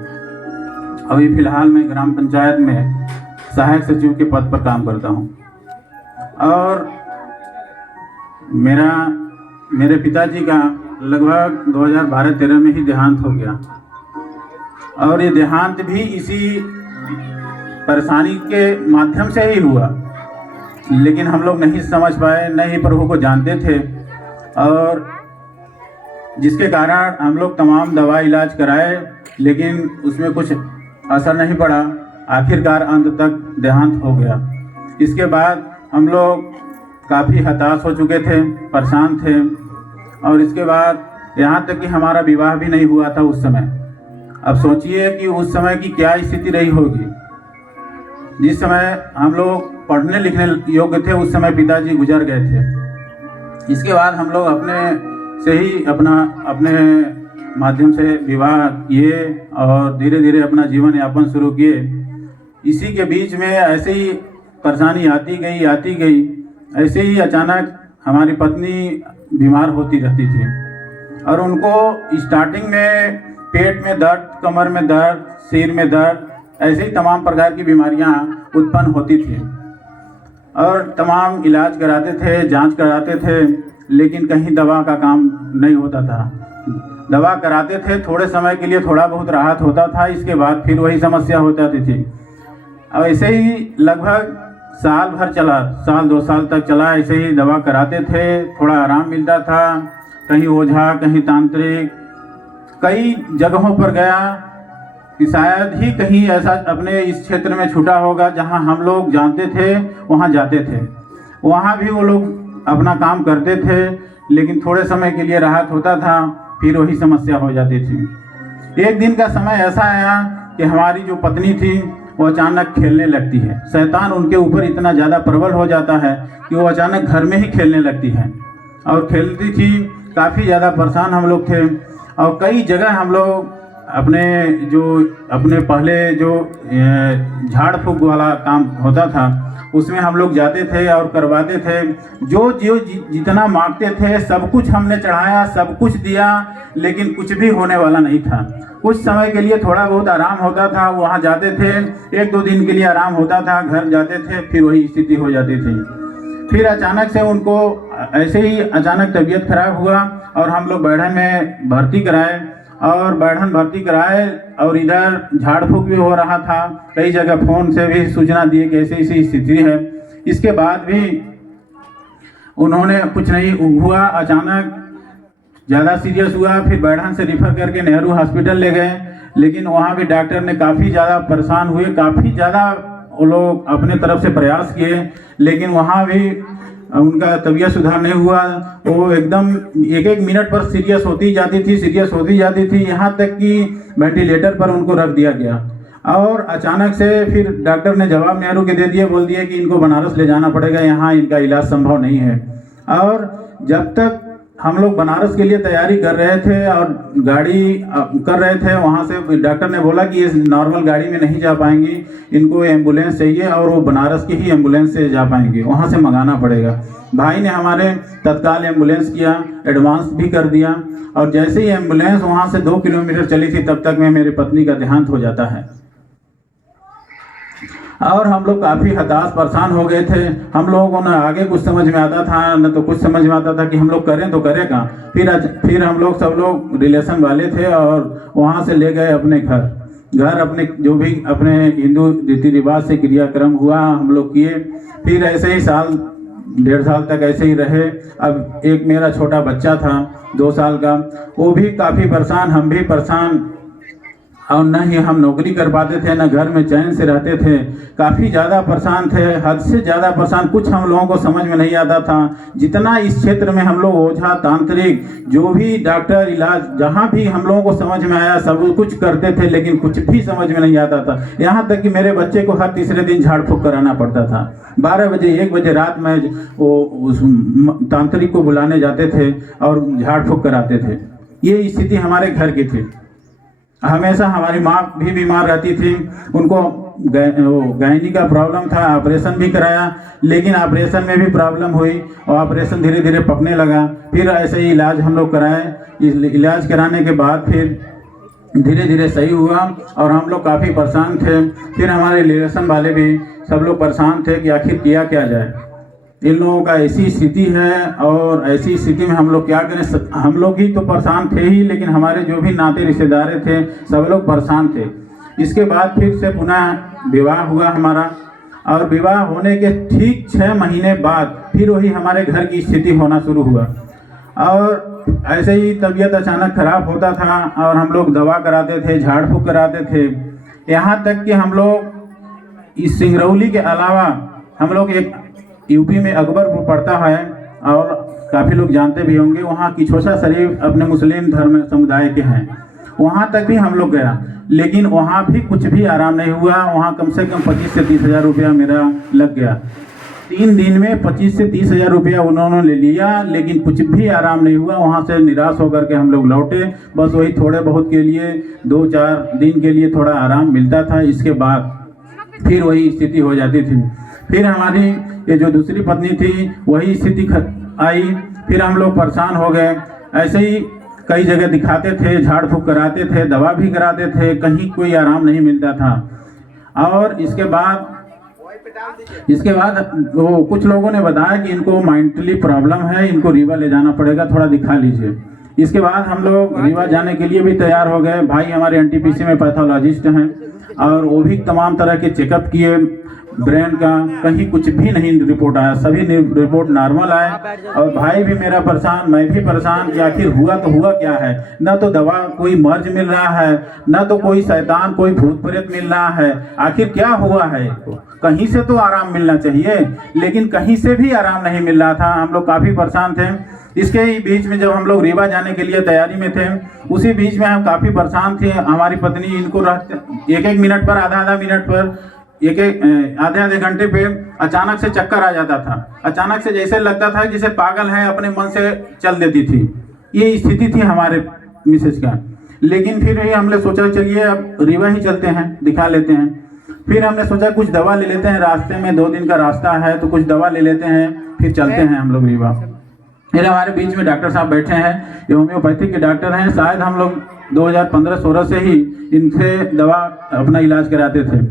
अभी फिलहाल मैं ग्राम पंचायत में सहायक सचिव के पद पर काम करता हूँ। और मेरे पिताजी का लगभग 2012-13 में ही देहांत हो गया। और ये देहांत भी इसी परेशानी के माध्यम से ही हुआ, लेकिन हम लोग नहीं समझ पाए, न ही प्रभु को जानते थे। और जिसके कारण हम लोग तमाम दवा इलाज कराए, लेकिन उसमें कुछ असर नहीं पड़ा। आखिरकार अंत तक देहांत हो गया। इसके बाद हम लोग काफ़ी हताश हो चुके थे, परेशान थे। और इसके बाद यहाँ तक कि हमारा विवाह भी नहीं हुआ था उस समय। अब सोचिए कि उस समय की क्या स्थिति रही होगी। जिस समय हम लोग पढ़ने लिखने योग्य थे उस समय पिताजी गुजर गए थे। इसके बाद हम लोग अपने से ही अपने माध्यम से विवाह किए और धीरे धीरे अपना जीवन यापन शुरू किए। इसी के बीच में ऐसे ही परेशानी आती गई। ऐसे ही अचानक हमारी पत्नी बीमार होती रहती थी और उनको स्टार्टिंग में पेट में दर्द, कमर में दर्द, सिर में दर्द, ऐसे ही तमाम प्रकार की बीमारियां उत्पन्न होती थी। और तमाम इलाज कराते थे, जांच कराते थे, लेकिन कहीं दवा का काम नहीं होता था। दवा कराते थे, थोड़े समय के लिए थोड़ा बहुत राहत होता था, इसके बाद फिर वही समस्या हो जाती थी। अब ऐसे ही लगभग साल भर चला, साल 2 साल तक चला। ऐसे ही दवा कराते थे, थोड़ा आराम मिलता था। कहीं ओझा, कहीं तांत्रिक, कई जगहों पर गया कि शायद ही कहीं ऐसा अपने इस क्षेत्र में छूटा होगा जहां हम लोग जानते थे, वहां जाते थे। वहां भी वो लोग अपना काम करते थे, लेकिन थोड़े समय के लिए राहत होता था, फिर वही समस्या हो जाती थी। एक दिन का समय ऐसा आया कि हमारी जो पत्नी थी वो अचानक खेलने लगती है। शैतान उनके ऊपर इतना ज़्यादा प्रबल हो जाता है कि वो अचानक घर में ही खेलने लगती है और खेलती थी। काफ़ी ज़्यादा परेशान हम लोग थे और कई जगह हम लोग अपने पहले जो झाड़ फूक वाला काम होता था उसमें हम लोग जाते थे और करवाते थे। जो जितना मांगते थे सब कुछ हमने चढ़ाया, सब कुछ दिया, लेकिन कुछ भी होने वाला नहीं था। कुछ समय के लिए थोड़ा बहुत आराम होता था, वहाँ जाते थे, 1-2 दिन के लिए आराम होता था, घर जाते थे, फिर वही स्थिति हो जाती थी। फिर अचानक से उनको ऐसे ही अचानक तबीयत खराब हुआ और हम लोग बैठन में भर्ती कराए और इधर झाड़ फूक भी हो रहा था। कई जगह फ़ोन से भी सूचना दिए कि ऐसी स्थिति है। इसके बाद भी उन्होंने कुछ नहीं हुआ, अचानक ज़्यादा सीरियस हुआ। फिर बैठन से रिफ़र करके नेहरू हॉस्पिटल ले गए, लेकिन वहाँ भी डॉक्टर ने काफ़ी ज़्यादा परेशान हुए, काफ़ी ज़्यादा वो लोग अपने तरफ से प्रयास किए, लेकिन वहाँ भी उनका तबीयत सुधार नहीं हुआ। वो एकदम 1-1 मिनट पर सीरियस होती जाती थी, यहाँ तक कि वेंटिलेटर पर उनको रख दिया गया। और अचानक से फिर डॉक्टर ने जवाब नेहरू के दे दिए, बोल दिए कि इनको बनारस ले जाना पड़ेगा, यहाँ इनका इलाज संभव नहीं है। और जब तक हम लोग बनारस के लिए तैयारी कर रहे थे और गाड़ी कर रहे थे, वहाँ से डॉक्टर ने बोला कि ये नॉर्मल गाड़ी में नहीं जा पाएंगी, इनको एम्बुलेंस चाहिए और वो बनारस की ही एम्बुलेंस से जा पाएंगे, वहाँ से मंगाना पड़ेगा। भाई ने हमारे तत्काल एम्बुलेंस किया, एडवांस भी कर दिया, और जैसे ही एम्बुलेंस वहाँ से 2 किलोमीटर चली थी तब तक में मेरी पत्नी का देहांत हो जाता है। और हम लोग काफ़ी हताश परेशान हो गए थे। हम लोगों को न आगे कुछ समझ में आता था, न तो कुछ समझ में आता था कि हम लोग करें तो करें कहाँ। फिर हम लोग सब लोग रिलेशन वाले थे और वहाँ से ले गए अपने घर अपने जो भी अपने हिंदू रीति रिवाज से क्रियाक्रम हुआ हम लोग किए। फिर ऐसे ही 1.5 साल तक ऐसे ही रहे। अब एक मेरा छोटा बच्चा था 2 साल का, वो भी काफ़ी परेशान, हम भी परेशान, और न ही हम नौकरी कर पाते थे, न घर में चैन से रहते थे। काफ़ी ज़्यादा परेशान थे, हद से ज़्यादा परेशान। कुछ हम लोगों को समझ में नहीं आता था। जितना इस क्षेत्र में हम लोग ओझा, तांत्रिक, जो भी डॉक्टर, इलाज, जहाँ भी हम लोगों को समझ में आया सब कुछ करते थे, लेकिन कुछ भी समझ में नहीं आता था। यहाँ तक कि मेरे बच्चे को हर तीसरे दिन झाड़ फूक कराना पड़ता था। 12 बजे 1 बजे रात में वो उस तांत्रिक को बुलाने जाते थे और झाड़ फूक कराते थे। ये स्थिति हमारे घर की थी। हमेशा हमारी माँ भी बीमार रहती थी, उनको गायनी का प्रॉब्लम था, ऑपरेशन भी कराया, लेकिन ऑपरेशन में भी प्रॉब्लम हुई और ऑपरेशन धीरे धीरे पकने लगा। फिर ऐसे ही इलाज हम लोग कराए। इलाज कराने के बाद फिर धीरे धीरे सही हुआ और हम लोग काफ़ी परेशान थे। फिर हमारे रिलेशन वाले भी सब लोग परेशान थे कि आखिर किया क्या जाए। इन लोगों का ऐसी स्थिति है और ऐसी स्थिति में हम लोग क्या करें। हम लोग ही तो परेशान थे ही, लेकिन हमारे जो भी नाते रिश्तेदार थे सब लोग परेशान थे। इसके बाद फिर से पुनः विवाह हुआ हमारा, और विवाह होने के ठीक 6 महीने बाद फिर वही हमारे घर की स्थिति होना शुरू हुआ। और ऐसे ही तबीयत अचानक खराब होता था और हम लोग दवा कराते थे, झाड़ फूक कराते थे। यहाँ तक कि हम लोग इस सिंगरौली के अलावा हम लोग एक यूपी में अकबरपुर पड़ता है और काफ़ी लोग जानते भी होंगे, वहाँ किछोसा शरीफ अपने मुस्लिम धर्म समुदाय के हैं, वहाँ तक भी हम लोग गया, लेकिन वहाँ भी कुछ भी आराम नहीं हुआ। वहाँ कम से कम 25 से 30 हज़ार रुपया मेरा लग गया। 3 दिन में 25 से 30 हज़ार रुपया उन्होंने ले लिया, लेकिन कुछ भी आराम नहीं हुआ। वहाँ से निराश होकर के हम लोग लौटे। बस वही थोड़े बहुत के लिए 2-4 दिन के लिए थोड़ा आराम मिलता था, इसके बाद फिर वही स्थिति हो जाती थी। फिर हमारी ये जो दूसरी पत्नी थी वही स्थिति आई, फिर हम लोग परेशान हो गए। ऐसे ही कई जगह दिखाते थे, झाड़ फूक कराते थे, दवा भी कराते थे, कहीं कोई आराम नहीं मिलता था। और इसके बाद वो कुछ लोगों ने बताया कि इनको मेंटली प्रॉब्लम है, इनको रीवा ले जाना पड़ेगा, थोड़ा दिखा लीजिए। इसके बाद हम लोग रीवा जाने के लिए भी तैयार हो गए। भाई हमारे एनटीपीसी में पैथोलॉजिस्ट हैं और वो भी तमाम तरह के चेकअप किए ब्रेन का, कहीं कुछ भी नहीं रिपोर्ट आया, सभी रिपोर्ट नॉर्मल आए। और भाई भी मेरा परेशान, मैं भी परेशान कि आखिर हुआ तो हुआ क्या है। न तो दवा कोई मर्ज मिल रहा है, न तो कोई शैतान कोई भूत प्रेत मिल रहा है, आखिर क्या हुआ है। कहीं से तो आराम मिलना चाहिए, लेकिन कहीं से भी आराम नहीं मिल रहा था। हम लोग काफ़ी परेशान थे। इसके ही बीच में जब हम लोग रीवा जाने के लिए तैयारी में थे, उसी बीच में हम काफ़ी परेशान थे। हमारी पत्नी इनको 1-1 मिनट पर, आधा मिनट पर, आधे घंटे पे अचानक से चक्कर आ जाता था। अचानक से जैसे लगता था जैसे पागल है, अपने मन से चल देती थी। ये स्थिति थी हमारे मिसेज का। लेकिन फिर ही हमने सोचा चलिए अब रीवा ही चलते हैं, दिखा लेते हैं। फिर हमने सोचा कुछ दवा ले लेते हैं, रास्ते में 2 दिन का रास्ता है तो कुछ दवा ले लेते हैं, फिर चलते हैं हम लोग रीवा। फिर हमारे बीच में डॉक्टर साहब बैठे हैं, ये होम्योपैथिक के डॉक्टर हैं। शायद हम लोग 2015-16 से ही इनसे दवा अपना इलाज कराते थे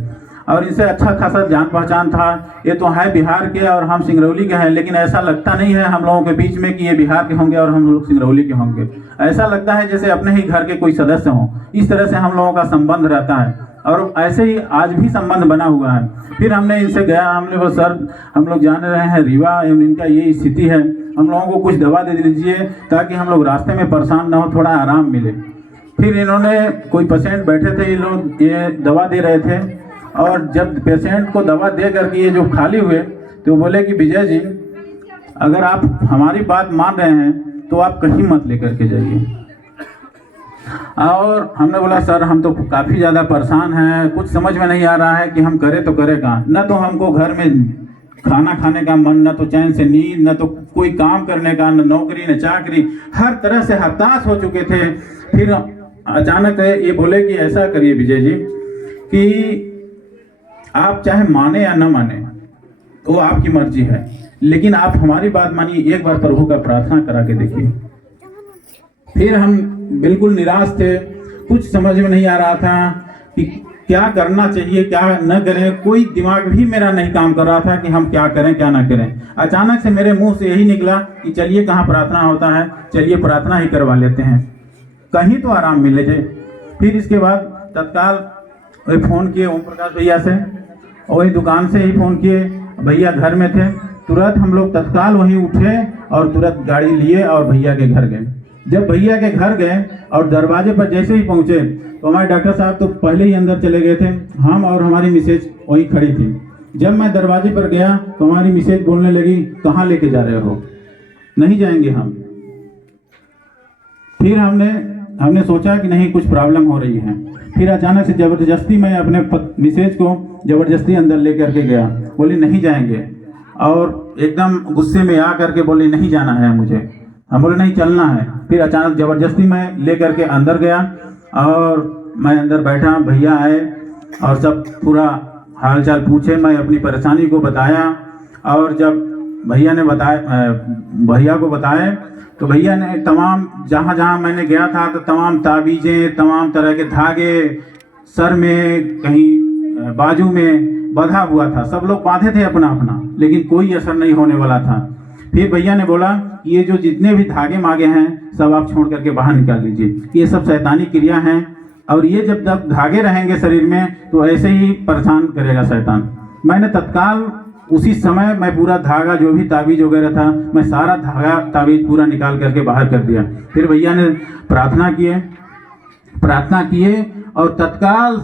और इनसे अच्छा खासा जान पहचान था। ये तो है बिहार के और हम सिंगरौली के हैं, लेकिन ऐसा लगता नहीं है हम लोगों के बीच में कि ये बिहार के होंगे और हम लोग सिंगरौली के होंगे। ऐसा लगता है जैसे अपने ही घर के कोई सदस्य हों। इस तरह से हम लोगों का संबंध रहता है और ऐसे ही आज भी संबंध बना हुआ है। फिर हमने इनसे गया, हमने बोला सर हम लोग जान रहे हैं रीवा इनका ये स्थिति है, हम लोगों को कुछ दवा दे दीजिए ताकि हम लोग रास्ते में परेशान ना हो, थोड़ा आराम मिले। फिर इन्होंने कोई पेशेंट बैठे थे, ये लोग ये दवा दे रहे थे और जब पेशेंट को दवा दे करके ये जो खाली हुए तो बोले कि विजय जी अगर आप हमारी बात मान रहे हैं तो आप कहीं मत लेकर के जाइए। और हमने बोला सर हम तो काफ़ी ज़्यादा परेशान हैं, कुछ समझ में नहीं आ रहा है कि हम करें तो करें कहाँ। न तो हमको घर में खाना खाने का मन, न तो चैन से नींद, न तो कोई काम करने का, न नौकरी न चाकरी, हर तरह से हताश हो चुके थे। फिर अचानक ये बोले कि ऐसा करिए विजय जी कि आप चाहे माने या न माने वो आपकी मर्जी है, लेकिन आप हमारी बात मानिए, एक बार प्रभु का प्रार्थना करा के देखिए। फिर हम बिल्कुल निराश थे, कुछ समझ में नहीं आ रहा था कि क्या करना चाहिए क्या न करें, कोई दिमाग भी मेरा नहीं काम कर रहा था कि हम क्या करें क्या ना करें। अचानक से मेरे मुंह से यही निकला कि चलिए कहाँ प्रार्थना होता है, चलिए प्रार्थना ही करवा लेते हैं, कहीं तो आराम मिले जे। फिर इसके बाद तत्काल फ़ोन किए ओम प्रकाश भैया से, वही दुकान से ही फ़ोन किए, भैया घर में थे। तुरंत हम लोग तत्काल वहीं उठे और तुरंत गाड़ी लिए और भैया के घर गए। जब भैया के घर गए और दरवाजे पर जैसे ही पहुंचे तो हमारे डॉक्टर साहब तो पहले ही अंदर चले गए थे, हम और हमारी मिसेज वहीं खड़ी थी। जब मैं दरवाजे पर गया तो हमारी मिसेज बोलने लगी कहाँ लेके जा रहे हो, नहीं जाएंगे हम। फिर हमने सोचा कि नहीं कुछ प्रॉब्लम हो रही है। फिर अचानक से ज़बरदस्ती मैं अपने मिसेज को ज़बरदस्ती अंदर लेकर के गया, बोली नहीं जाएंगे, और एकदम गुस्से में आ करके बोली नहीं जाना है मुझे। हम बोले नहीं चलना है। फिर अचानक ज़बरदस्ती मैं ले करके अंदर गया और मैं अंदर बैठा, भैया आए और सब पूरा हाल चाल पूछे, मैं अपनी परेशानी को बताया। और जब भैया को बताए तो भैया ने तमाम जहाँ जहाँ मैंने गया था तो तमाम ताबीज़ें, तमाम तरह के धागे सर में, कहीं बाजू में बंधा हुआ था, सब लोग बांधे थे अपना अपना, लेकिन कोई असर नहीं होने वाला था। फिर भैया ने बोला ये जो जितने भी धागे मागे हैं सब आप छोड़ करके बाहर निकाल लीजिए, ये सब शैतानी क्रिया हैं और ये जब तक धागे रहेंगे शरीर में तो ऐसे ही परेशान करेगा शैतान। मैंने तत्काल उसी समय मैं पूरा धागा जो भी ताबीज वगैरह था मैं सारा धागा ताबीज पूरा निकाल करके बाहर कर दिया। फिर भैया ने प्रार्थना किए और तत्काल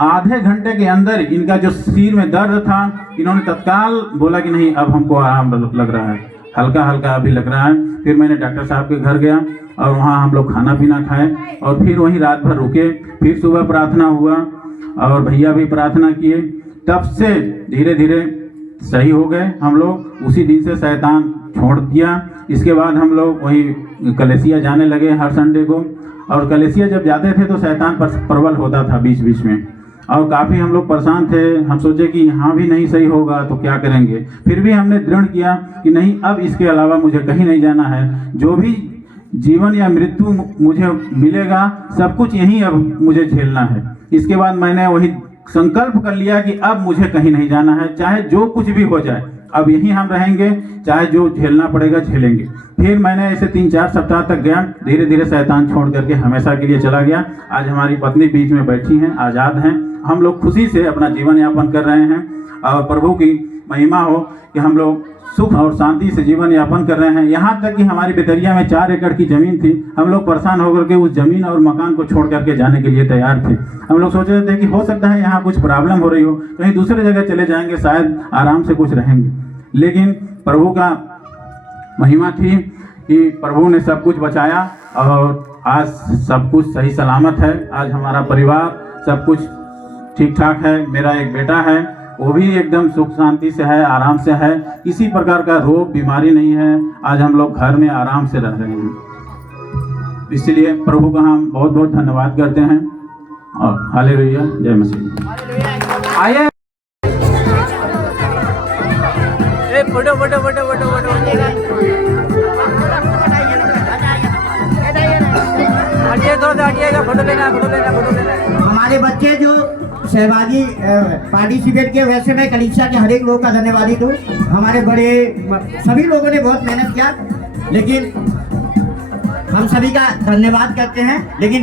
आधे घंटे के अंदर इनका जो सिर में दर्द था इन्होंने तत्काल बोला कि नहीं अब हमको आराम लग रहा है, हल्का हल्का अभी लग रहा है। फिर मैंने डॉक्टर साहब के घर गया और वहाँ हम लोग खाना पीना खाए और फिर वहीं रात भर रुके। फिर सुबह प्रार्थना हुआ और भैया भी प्रार्थना किए, तब से धीरे धीरे सही हो गए हम लोग। उसी दिन से शैतान छोड़ दिया। इसके बाद हम लोग वहीं कलेसिया जाने लगे हर संडे को, और कलेसिया जब जाते थे तो शैतान प्रबल होता था बीच बीच में, और काफ़ी हम लोग परेशान थे। हम सोचे कि यहाँ भी नहीं सही होगा तो क्या करेंगे। फिर भी हमने दृढ़ किया कि नहीं अब इसके अलावा मुझे कहीं नहीं जाना है, जो भी जीवन या मृत्यु मुझे मिलेगा सब कुछ यहीं अब मुझे झेलना है। इसके बाद मैंने वही संकल्प कर लिया कि अब मुझे कहीं नहीं जाना है, चाहे जो कुछ भी हो जाए अब यहीं हम रहेंगे, चाहे जो झेलना पड़ेगा झेलेंगे। फिर मैंने ऐसे 3-4 सप्ताह तक गया, धीरे धीरे शैतान छोड़ करके हमेशा के लिए चला गया। आज हमारी पत्नी बीच में बैठी हैं, आज़ाद हैं, हम लोग खुशी से अपना जीवन यापन कर रहे हैं और प्रभु की महिमा हो कि हम लोग सुख और शांति से जीवन यापन कर रहे हैं। यहाँ तक कि हमारी बेतरिया में 4 एकड़ की ज़मीन थी, हम लोग परेशान होकर के उस ज़मीन और मकान को छोड़ करके जाने के लिए तैयार थे। हम लोग सोच रहे थे कि हो सकता है यहाँ कुछ प्रॉब्लम हो रही हो, कहीं दूसरे जगह चले जाएंगे, शायद आराम से कुछ रहेंगे। लेकिन प्रभु का महिमा थी कि प्रभु ने सब कुछ बचाया और आज सब कुछ सही सलामत है। आज हमारा परिवार सब कुछ ठीक ठाक है। मेरा एक बेटा है, वो भी एकदम सुख शांति से है, आराम से है, किसी प्रकार का रोग बीमारी नहीं है। आज हम लोग घर में आराम से रह रहे हैं। इसलिए प्रभु का हम बहुत बहुत धन्यवाद करते हैं और हालेलुया, जय मसीह। आइए photo photo photo photo photo हटिए, थोड़ा सा हटिएगा, फोटो लेना है, फोटो लेना है, फोटो लेना है। हमारे बच्चे जो सहभागी पार्टिसिपेट किए, वैसे मैं कलीसिया के हर एक लोग का धन्यवादी दूँ। हमारे बड़े सभी लोगों ने बहुत मेहनत किया, लेकिन हम सभी का धन्यवाद करते हैं। लेकिन